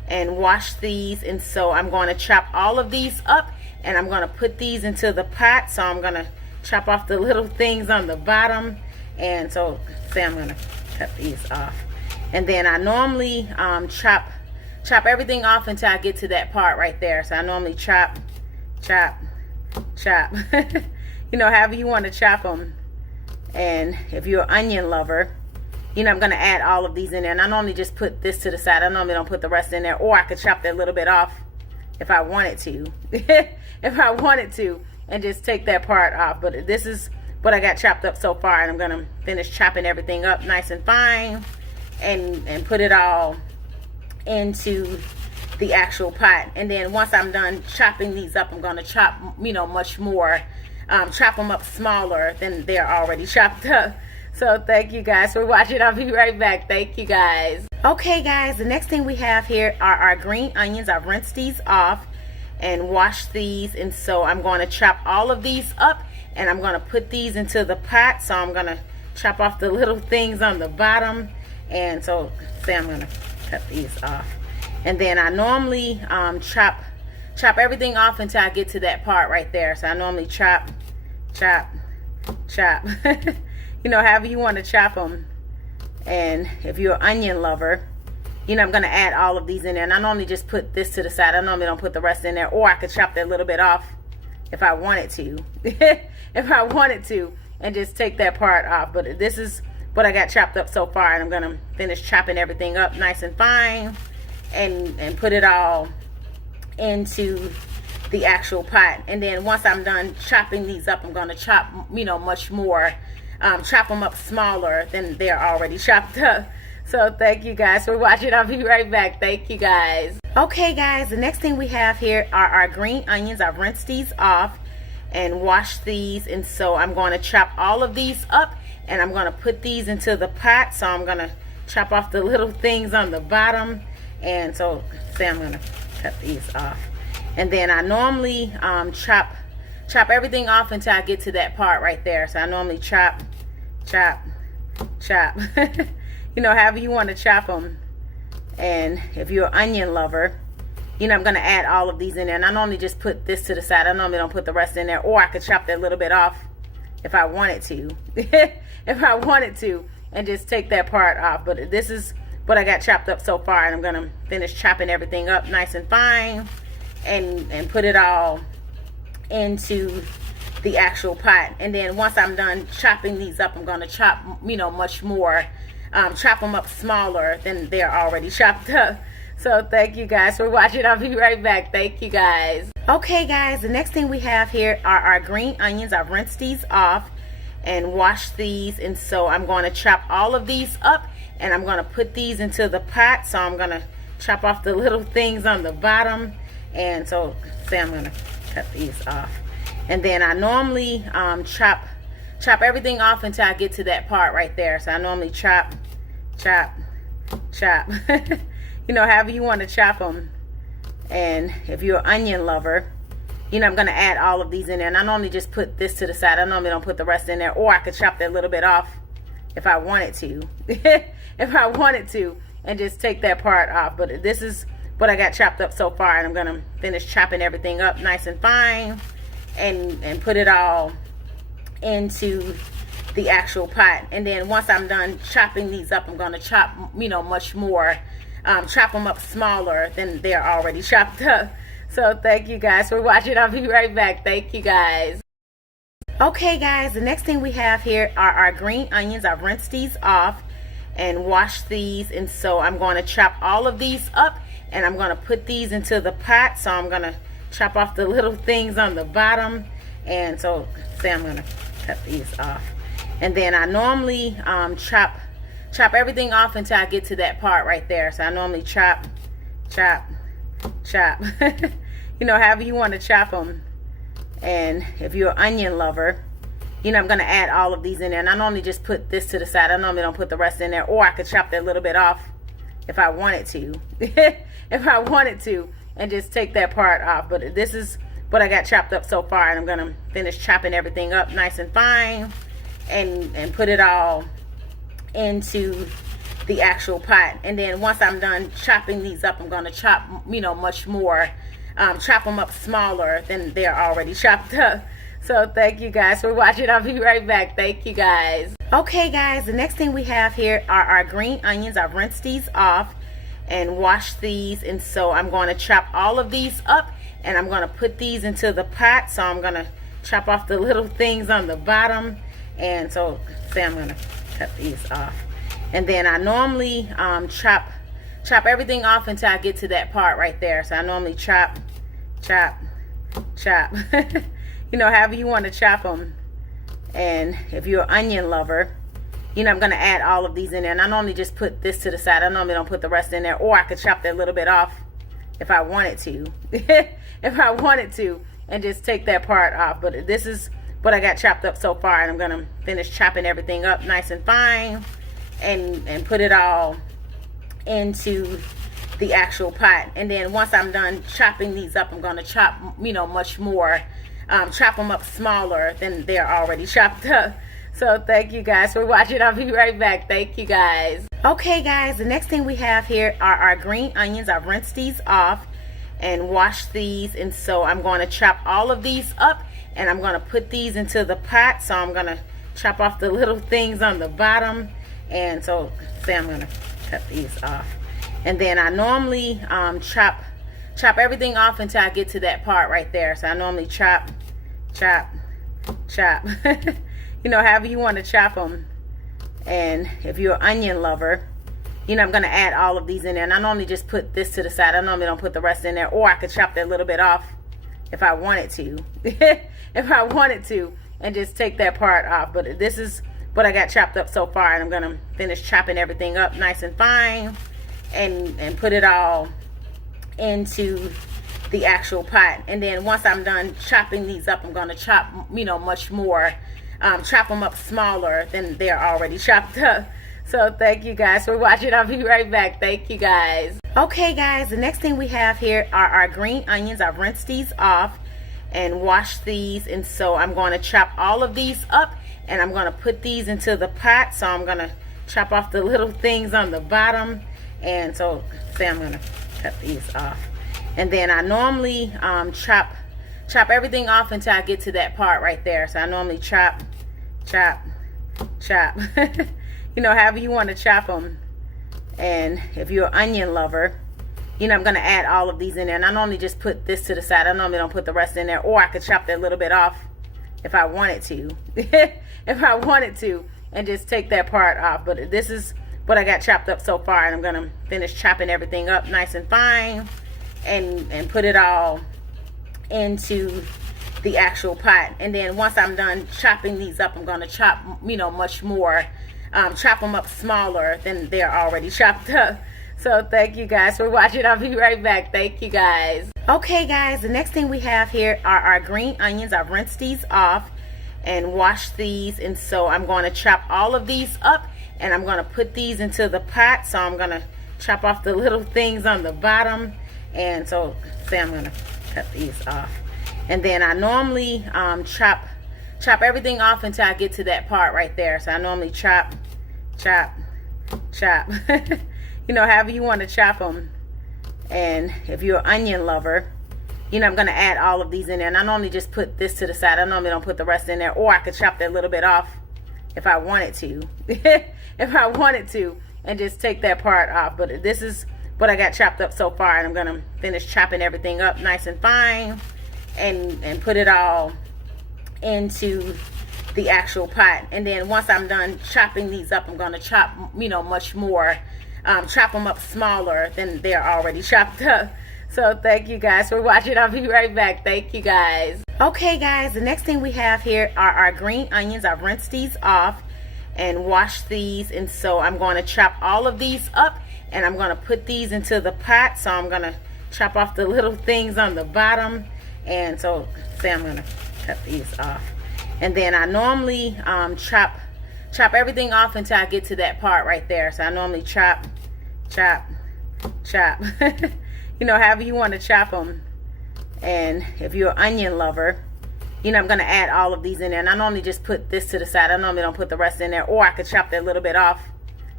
and wash these. And so I'm going to chop all of these up, and I'm going to put these into the pot. So I'm going to chop off the little things on the bottom. And so say I'm going to cut these off. And then I normally chop everything off until I get to that part right there. So I normally chop you know, however you want to chop them. And if you're an onion lover, you know, I'm going to add all of these in there. And I normally just put this to the side. I normally don't put the rest in there. Or I could chop that little bit off if I wanted to. If I wanted to. And just take that part off. But this is what I got chopped up so far. And I'm going to finish chopping everything up nice and fine. And put it all into the actual pot. And then once I'm done chopping these up, I'm going to chop, you know, much more. Chop them up smaller than they're already chopped up. So thank you guys for watching. I'll be right back. Thank you guys. Okay guys, the next thing we have here are our green onions. I've rinsed these off and washed these, and so I'm going to chop all of these up, and I'm going to put these into the pot. So I'm going to chop off the little things on the bottom. And so say I'm going to cut these off. And then I normally chop everything off until I get to that part right there. So I normally chop you know, however you want to chop them. And if you're an onion lover, you know, I'm going to add all of these in there. And I normally just put this to the side. I normally don't put the rest in there. Or I could chop that little bit off if I wanted to. If I wanted to. And just take that part off. But this is what I got chopped up so far. And I'm going to finish chopping everything up nice and fine. And put it all into the actual pot. And then once I'm done chopping these up, I'm going to chop, you know, much more. Chop them up smaller than they're already chopped up. So thank you guys for watching. I'll be right back. Thank you guys. Okay guys, the next thing we have here are our green onions. I've rinsed these off and washed these, and so I'm going to chop all of these up, and I'm going to put these into the pot. So I'm going to chop off the little things on the bottom. And so say I'm going to cut these off. And then I normally chop everything off until I get to that part right there. So I normally chop you know, however you want to chop them. And if you're an onion lover, you know, I'm going to add all of these in there. And I normally just put this to the side. I normally don't put the rest in there. Or I could chop that little bit off if I wanted to. If I wanted to. And just take that part off. But this is what I got chopped up so far. And I'm going to finish chopping everything up nice and fine. And put it all into the actual pot. And then once I'm done chopping these up, I'm going to chop, you know, much more. Chop them up smaller than they're already chopped up. So thank you guys for watching. I'll be right back. Thank you guys. Okay guys, the next thing we have here are our green onions. I've rinsed these off and washed these, and so I'm going to chop all of these up, and I'm going to put these into the pot. So I'm going to chop off the little things on the bottom. And so say I'm going to cut these off. And then I normally chop everything off until I get to that part right there. So I normally chop you know, however you want to chop them. And if you're an onion lover, you know, I'm going to add all of these in there. And I normally just put this to the side. I normally don't put the rest in there. Or I could chop that little bit off if I wanted to. If I wanted to. And just take that part off. But this is what I got chopped up so far. And I'm going to finish chopping everything up nice and fine. And put it all into the actual pot. And then once I'm done chopping these up, I'm going to chop, you know, much more. Chop them up smaller than they're already chopped up. So thank you guys for watching. I'll be right back. Thank you guys. Okay guys, the next thing we have here are our green onions. I've rinsed these off and washed these, and so I'm going to chop all of these up, and I'm going to put these into the pot. So I'm going to chop off the little things on the bottom. And so say I'm going to cut these off. And then I normally chop everything off until I get to that part right there. So I normally chop you know, however you want to chop them. And if you're an onion lover, you know, I'm going to add all of these in there. And I normally just put this to the side. I normally don't put the rest in there. Or I could chop that little bit off if I wanted to. If I wanted to. And just take that part off. But this is what I got chopped up so far. And I'm going to finish chopping everything up nice and fine. And put it all into the actual pot. And then once I'm done chopping these up, I'm going to chop, much more, chop them up smaller than they're already chopped up. So thank you guys for watching. I'll be right back. Thank you guys. Okay guys, the next thing we have here are our green onions. I've rinsed these off and washed these, and so I'm going to chop all of these up and I'm going to put these into the pot. So I'm going to chop off the little things on the bottom, and so I'm going to cut these off. And then I normally chop everything off until I get to that part right there. So I normally chop however you want to chop them. And if you're an onion lover, I'm going to add all of these in there. And I normally just put this to the side. I normally don't put the rest in there, or I could chop that little bit off if I wanted to. If I wanted to, and just take that part off. But this is what I got chopped up so far, and I'm going to finish chopping everything up nice and fine and put it all into the actual pot. And then once I'm done chopping these up, I'm going to chop, much more, chop them up smaller than they're already chopped up. So thank you guys for watching. I'll be right back. Thank you guys. Okay guys, the next thing we have here are our green onions. I've rinsed these off and washed these, and so I'm going to chop all of these up and I'm going to put these into the pot. So I'm going to chop off the little things on the bottom, and so I'm going to cut these off. And then I normally chop everything off until I get to that part right there. So I normally chop however you want to chop them. And if you're an onion lover, I'm going to add all of these in there. And I normally just put this to the side. I normally don't put the rest in there, or I could chop that little bit off if I wanted to. If I wanted to, and just take that part off. But this is what I got chopped up so far, and I'm going to finish chopping everything up nice and fine and put it all into the actual pot. And then once I'm done chopping these up, I'm going to chop, much more, chop them up smaller than they're already chopped up. So thank you guys for watching. I'll be right back. Thank you guys. Okay guys, the next thing we have here are our green onions. I've rinsed these off and washed these, and so I'm going to chop all of these up and I'm going to put these into the pot. So I'm going to chop off the little things on the bottom, and so I'm going to cut these off. And then I normally chop everything off until I get to that part right there. So I normally chop however you want to chop them. And if you're an onion lover, I'm going to add all of these in there. And I normally just put this to the side. I normally don't put the rest in there, or I could chop that little bit off if I wanted to. If I wanted to, and just take that part off. But this is what I got chopped up so far, and I'm going to finish chopping everything up nice and fine and put it all into the actual pot. And then once I'm done chopping these up, I'm going to chop, much more, chop them up smaller than they're already chopped up. So thank you guys for watching. I'll be right back. Thank you guys. Okay guys, the next thing we have here are our green onions. I've rinsed these off and washed these, and so I'm going to chop all of these up and I'm going to put these into the pot. So I'm going to chop off the little things on the bottom, and so I'm going to cut these off. And then I normally chop everything off until I get to that part right there. So I normally chop however you want to chop them. And if you're an onion lover, I'm going to add all of these in there. And I normally just put this to the side. I normally don't put the rest in there, or I could chop that little bit off if I wanted to. If I wanted to, and just take that part off. But this is what I got chopped up so far, and I'm going to finish chopping everything up nice and fine and put it all into the actual pot. And then once I'm done chopping these up, I'm going to chop, much more, chop them up smaller than they're already chopped up. So thank you guys for watching. I'll be right back. Thank you guys. Okay guys, the next thing we have here are our green onions. I've rinsed these off and washed these, and so I'm going to chop all of these up and I'm going to put these into the pot. So I'm going to chop off the little things on the bottom, and so I'm going to cut these off. And then I normally chop everything off until I get to that part right there. So I normally chop however you want to chop them. And if you're an onion lover, I'm going to add all of these in there. And I normally just put this to the side. I normally don't put the rest in there, or I could chop that little bit off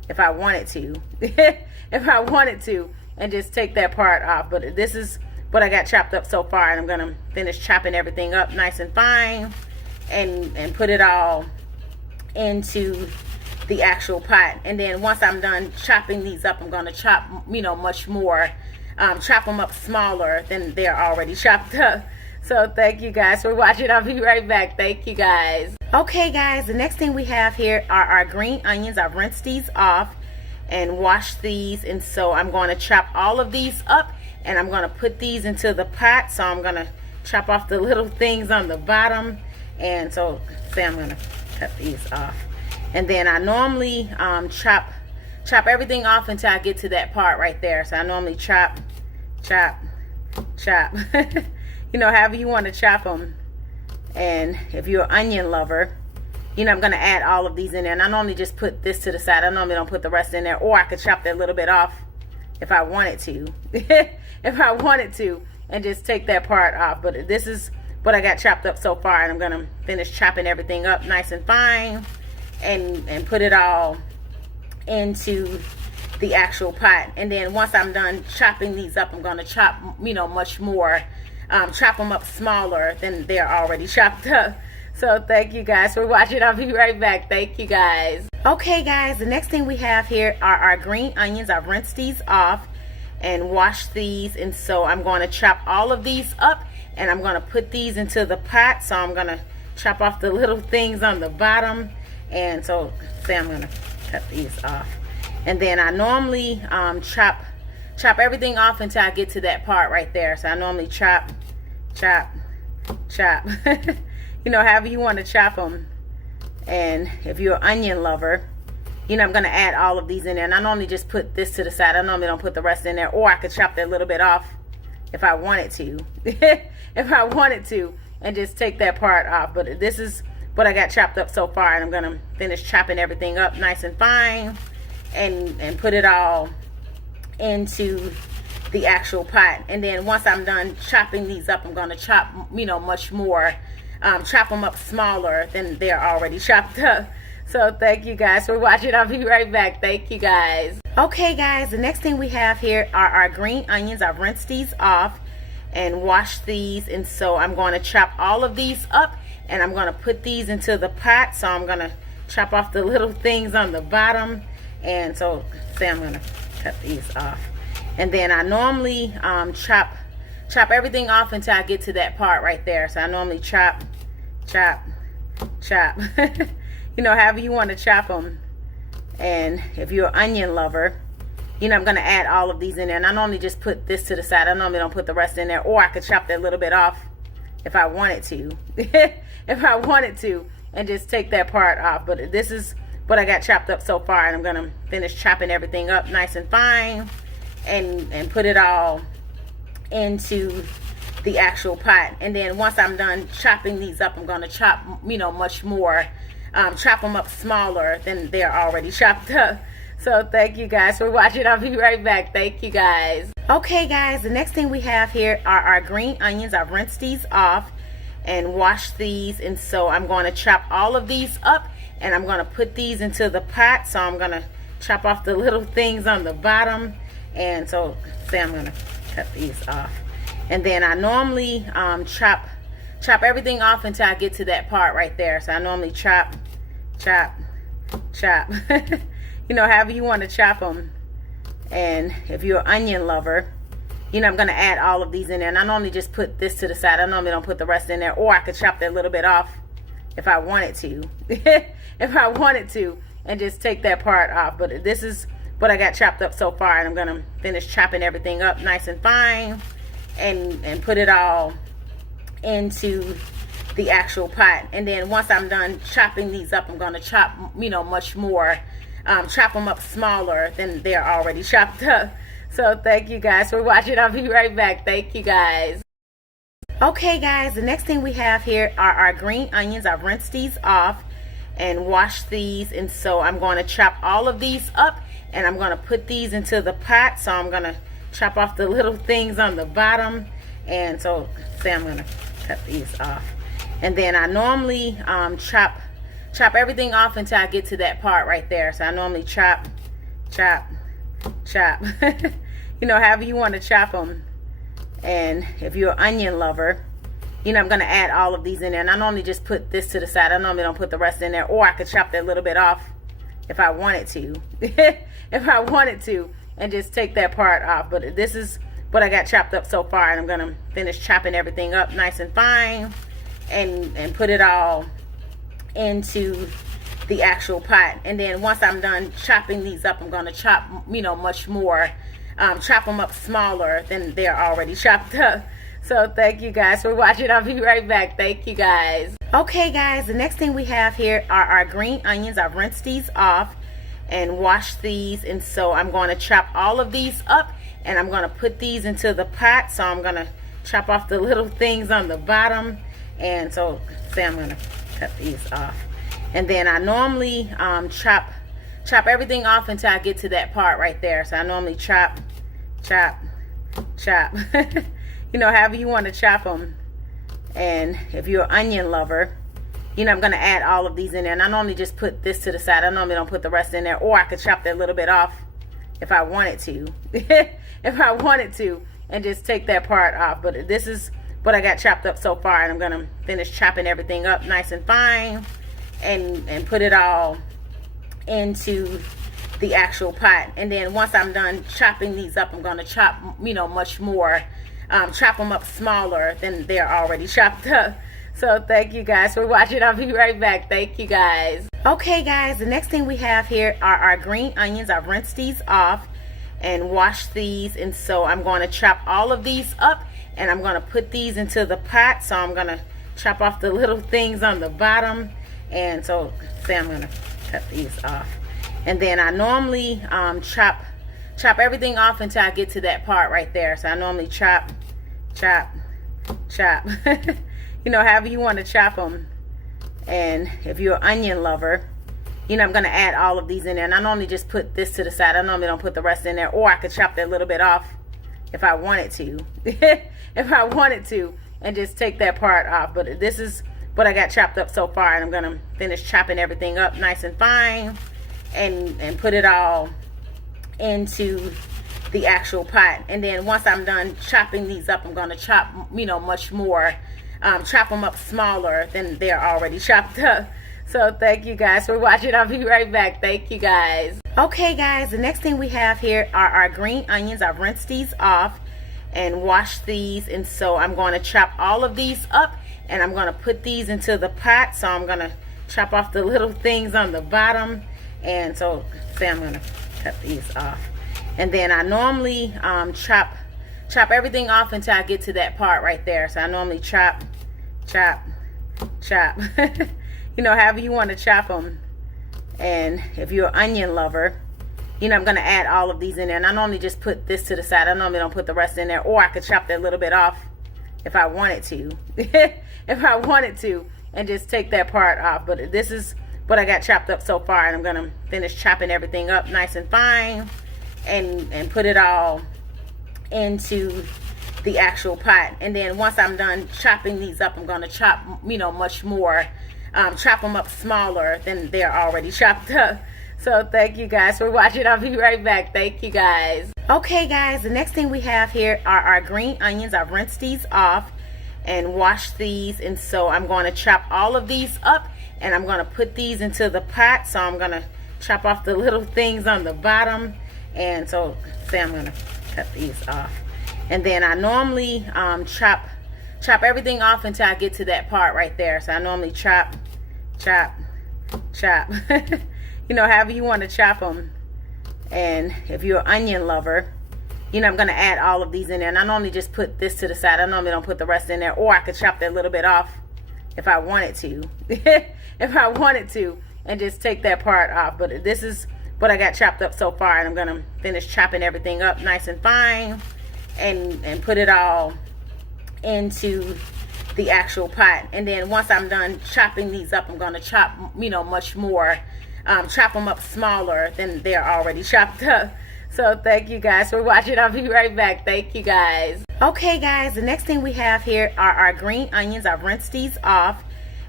if I wanted to. If I wanted to, and just take that part off. But this is what I got chopped up so far, and I'm gonna finish chopping everything up nice and fine and put it all into the actual pot. And then once I'm done chopping these up, I'm gonna chop, you know, much more, chop them up smaller than they're already chopped up. So thank you guys for watching. I'll be right back. Thank you guys. Okay guys, the next thing we have here are our green onions. I've rinsed these off and washed these, and so I'm going to chop all of these up and I'm going to put these into the pot. So I'm going to chop off the little things on the bottom, and so say I'm going to cut these off. And then I normally chop everything off until I get to that part right there. So I normally chop you know, however you want to chop them. And if you're an onion lover, you know, I'm going to add all of these in there. And I normally just put this to the side. I normally don't put the rest in there. Or I could chop that little bit off if I wanted to. If I wanted to. And just take that part off. But this is what I got chopped up so far. And I'm going to finish chopping everything up nice and fine. And put it all into the actual pot. And then once I'm done chopping these up, I'm going to chop, you know, much more. Chop them up smaller than they're already chopped up. So thank you guys for watching. I'll be right back. Thank you guys. Okay guys, the next thing we have here are our green onions. I've rinsed these off and washed these, and so I'm going to chop all of these up and I'm going to put these into the pot. So I'm going to chop off the little things on the bottom, and so say I'm going to cut these off. And then I normally chop everything off until I get to that part right there. So I normally chop you know, however you want to chop them. And if you're an onion lover, you know, I'm going to add all of these in there. And I normally just put this to the side. I normally don't put the rest in there. Or I could chop that little bit off if I wanted to. If I wanted to, and just take that part off. But this is what I got chopped up so far. And I'm going to finish chopping everything up nice and fine and put it all into the actual pot. And then once I'm done chopping these up, I'm going to chop, you know, much more, chop them up smaller than they're already chopped up. So thank you guys for watching. I'll be right back. Thank you guys. Okay guys, the next thing we have here are our green onions. I've rinsed these off and washed these, and so I'm going to chop all of these up and I'm going to put these into the pot. So I'm going to chop off the little things on the bottom, and so say I'm going to cut these off. And then I normally chop everything off until I get to that part right there. So I normally chop you know, however you want to chop them. And if you're an onion lover, you know, I'm going to add all of these in there. And I normally just put this to the side. I normally don't put the rest in there. Or I could chop that little bit off if I wanted to. If I wanted to, and just take that part off. But this is what I got chopped up so far. And I'm going to finish chopping everything up nice and fine and put it all into the actual pot. And then once I'm done chopping these up, I'm going to chop, you know, much more, chop them up smaller than they're already chopped up. So thank you guys for watching. I'll be right back. Thank you guys. Okay guys, the next thing we have here are our green onions. I've rinsed these off and washed these, and so I'm going to chop all of these up and I'm going to put these into the pot. So I'm going to chop off the little things on the bottom, and so say I'm going to cut these off. And then I normally chop everything off until I get to that part right there. So I normally chop you know, however you want to chop them. And if you're an onion lover, you know, I'm going to add all of these in there. And I normally just put this to the side. I normally don't put the rest in there. Or I could chop that little bit off if I wanted to. If I wanted to, and just take that part off. But this is what I got chopped up so far. And I'm going to finish chopping everything up nice and fine and put it all into the actual pot. And then once I'm done chopping these up, I'm going to chop, you know, much more, chop them up smaller than they're already chopped up. So thank you guys for watching. I'll be right back. Thank you guys. Okay guys, the next thing we have here are our green onions. I've rinsed these off and washed these, and so I'm going to chop all of these up and I'm going to put these into the pot. So I'm going to chop off the little things on the bottom, and so say I'm going to cut these off. And then I normally chop everything off until I get to that part right there. So I normally chop chop, chop. However you want to chop them. And if you're an onion lover, I'm going to add all of these in there. And I normally just put this to the side. I normally don't put the rest in there. Or I could chop that little bit off if I wanted to. If I wanted to. And just take that part off. But this is what I got chopped up so far. And I'm going to finish chopping everything up nice and fine. And put it all into the actual pot. And then once I'm done chopping these up, I'm going to chop, much more. Chop them up smaller than they're already chopped up. So thank you guys for watching. I'll be right back. Thank you guys. Okay guys, the next thing we have here are our green onions. I've rinsed these off and washed these, and so I'm going to chop all of these up and I'm going to put these into the pot. So I'm going to chop off the little things on the bottom, and so I'm going to cut these off. And then I normally chop everything off until I get to that part right there. So I normally chop, chop, chop. However you want to chop them. And if you're an onion lover, I'm going to add all of these in there. And I normally just put this to the side. I normally don't put the rest in there. Or I could chop that little bit off if I wanted to. If I wanted to. And just take that part off. But this is what I got chopped up so far. And I'm going to finish chopping everything up nice and fine. And put it all into the actual pot. And then once I'm done chopping these up, I'm going to chop, much more. Chop them up smaller than they're already chopped up. So thank you guys for watching. I'll be right back. Thank you guys. Okay guys, the next thing we have here are our green onions. I've rinsed these off and washed these, and so I'm going to chop all of these up and I'm going to put these into the pot. So I'm going to chop off the little things on the bottom, and so I'm going to cut these off. And then I normally chop everything off until I get to that part right there. So I normally chop, chop, chop. However you want to chop them. And if you're an onion lover, I'm going to add all of these in there. And I normally just put this to the side. I normally don't put the rest in there. Or I could chop that little bit off if I wanted to. If I wanted to. And just take that part off. But this is what I got chopped up so far. And I'm going to finish chopping everything up nice and fine. And put it all into the actual pot. And then once I'm done chopping these up, I'm going to chop, much more. Chop them up smaller than they're already chopped up. So thank you guys for watching. I'll be right back. Thank you guys. Okay guys, the next thing we have here are our green onions. I've rinsed these off and washed these, and so I'm going to chop all of these up and I'm going to put these into the pot. So I'm going to chop off the little things on the bottom, and so I'm going to cut these off. And then I normally chop everything off until I get to that part right there. So I normally chop, chop, chop. However you want to chop them. And if you're an onion lover, I'm going to add all of these in there. And I normally just put this to the side. I normally don't put the rest in there. Or I could chop that little bit off if I wanted to. If I wanted to. And just take that part off. But this is what I got chopped up so far. And I'm going to finish chopping everything up nice and fine. And put it all into the actual pot. And then once I'm done chopping these up, I'm going to chop, much more. Chop them up smaller than they're already chopped up. So thank you guys for watching. I'll be right back. Thank you guys. Okay guys, the next thing we have here are our green onions. I've rinsed these off and washed these, and so I'm going to chop all of these up and I'm going to put these into the pot. So I'm going to chop off the little things on the bottom, and so I'm going to cut these off. And then I normally chop everything off until I get to that part right there. So I normally chop, chop, chop. However you want to chop them. And if you're an onion lover, I'm going to add all of these in there. And I normally just put this to the side. I normally don't put the rest in there. Or I could chop that little bit off if I wanted to. If I wanted to. And just take that part off. But this is what I got chopped up so far. And I'm going to finish chopping everything up nice and fine. And put it all into the actual pot. And then once I'm done chopping these up, I'm going to chop, much more. Chop them up smaller than they're already chopped up. So thank you guys for watching. I'll be right back. Thank you guys. Okay guys, the next thing we have here are our green onions. I've rinsed these off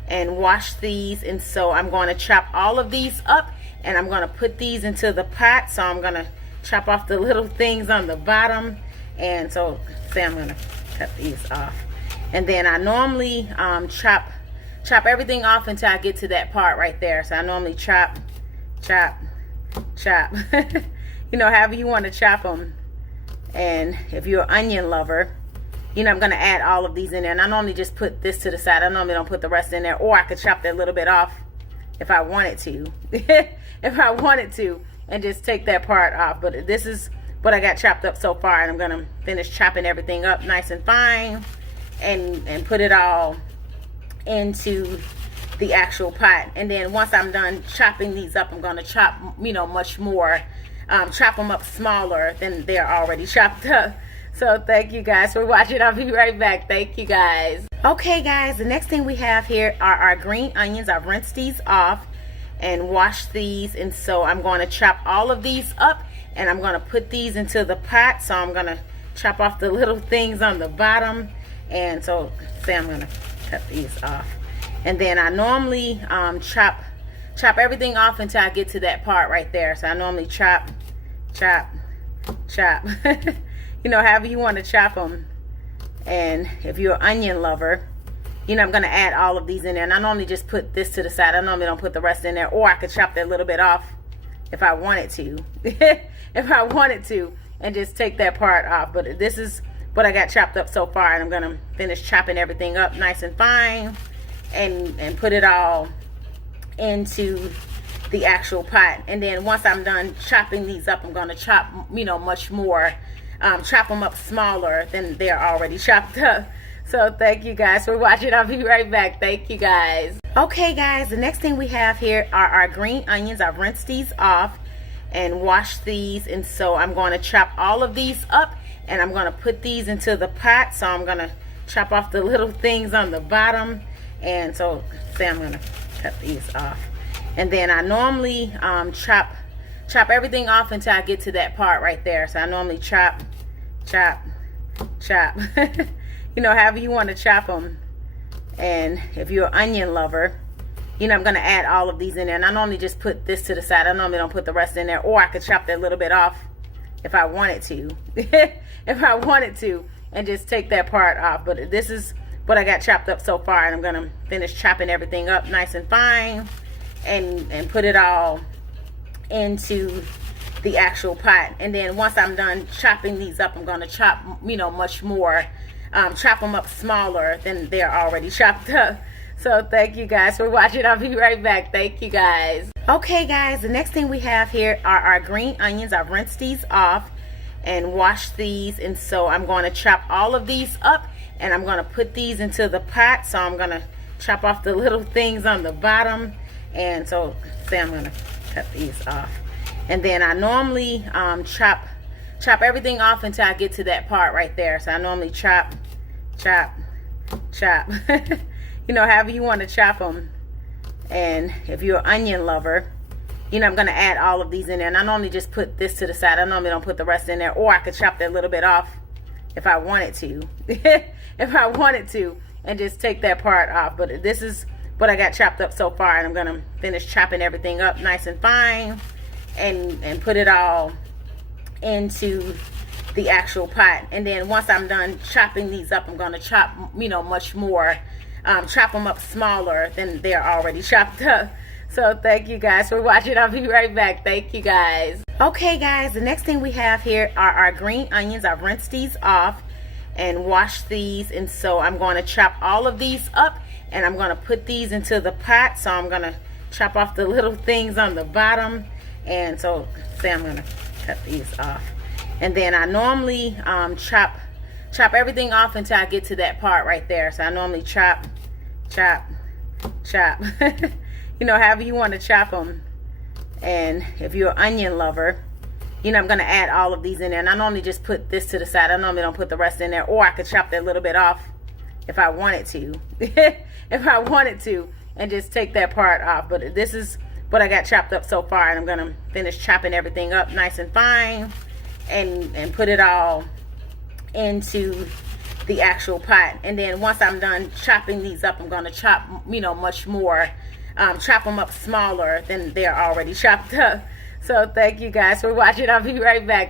and wash these. And so I'm going to chop all of these up, and I'm going to put these into the pot. So I'm going to chop off the little things on the bottom. And so say I'm going to cut these off. And then I normally chop everything off until I get to that part right there. So I normally chop you know, however you want to chop them. And if you're an onion lover, you know, I'm going to add all of these in there. And I normally just put this to the side. I normally don't put the rest in there. Or I could chop that little bit off if I wanted to. If I wanted to. And just take that part off. But this is what I got chopped up so far. And I'm going to finish chopping everything up nice and fine. And put it all into the actual pot. And then once I'm done chopping these up, I'm going to chop, you know, much more. Chop them up smaller than they're already chopped up. So thank you guys for watching. I'll be right back. Thank you guys. Okay guys, the next thing we have here are our green onions. I've rinsed these off and washed these. And so I'm going to chop all of these up, and I'm going to put these into the pot. So I'm going to chop off the little things on the bottom. And so say I'm going to cut these off. And then I normally chop everything off until I get to that part right there. So I normally chop you know, however you want to chop them. And if you're an onion lover, you know, I'm going to add all of these in there. And I normally just put this to the side. I normally don't put the rest in there. Or I could chop that little bit off if I wanted to. If I wanted to. And just take that part off. But this is what I got chopped up so far. And I'm going to finish chopping everything up nice and fine. And put it all into the actual pot. And then once I'm done chopping these up, I'm going to chop, you know, much more. Chop them up smaller than they're already chopped up. So thank you guys for watching. I'll be right back. Thank you guys. Okay guys, the next thing we have here are our green onions. I've rinsed these off and washed these. And so I'm going to chop all of these up, and I'm going to put these into the pot. So I'm going to chop off the little things on the bottom. And so say I'm going to cut these off. And then I normally chop everything off until I get to that part right there. So I normally chop you know, however you want to chop them. And if you're an onion lover, you know, I'm going to add all of these in there. And I normally just put this to the side. I normally don't put the rest in there. Or I could chop that little bit off if I wanted to. If I wanted to. And just take that part off. But this is what I got chopped up so far. And I'm going to finish chopping everything up nice and fine. And put it all into the actual pot. And then once I'm done chopping these up, I'm going to chop, you know, much more. Chop them up smaller than they're already chopped up. So thank you guys for watching. I'll be right back. Thank you guys. Okay guys, the next thing we have here are our green onions. I've rinsed these off and washed these. And so I'm going to chop all of these up, and I'm going to put these into the pot. So I'm going to chop off the little things on the bottom. And so say I'm going to cut these off. And then I normally chop everything off until I get to that part right there. So I normally chop you know, however you want to chop them. And if you're an onion lover, you know, I'm going to add all of these in there. And I normally just put this to the side. I normally don't put the rest in there. Or I could chop that little bit off if I wanted to. If I wanted to. And just take that part off. But this is what I got chopped up so far. And I'm going to finish chopping everything up nice and fine. And put it all into the actual pot. And then once I'm done chopping these up, I'm going to chop, you know, much more. Chop them up smaller than they're already chopped up. So thank you guys for watching. I'll be right back. Thank you guys. Okay guys, the next thing we have here are our green onions. I've rinsed these off and washed these. And so I'm going to chop all of these up, and I'm going to put these into the pot. So I'm going to chop off the little things on the bottom. And so say I'm going to cut these off. And then I normally chop everything off until I get to that part right there. So I normally chop you know, however you want to chop them. And if you're an onion lover, you know, I'm going to add all of these in there. And I normally just put this to the side. I normally don't put the rest in there. Or I could chop that little bit off if I wanted to. If I wanted to. And just take that part off. But this is what I got chopped up so far. And I'm going to finish chopping everything up nice and fine. And put it all into the actual pot. And then once I'm done chopping these up, I'm going to chop, you know, much more, chop them up smaller than they're already chopped up. So thank you guys for watching. I'll be right back.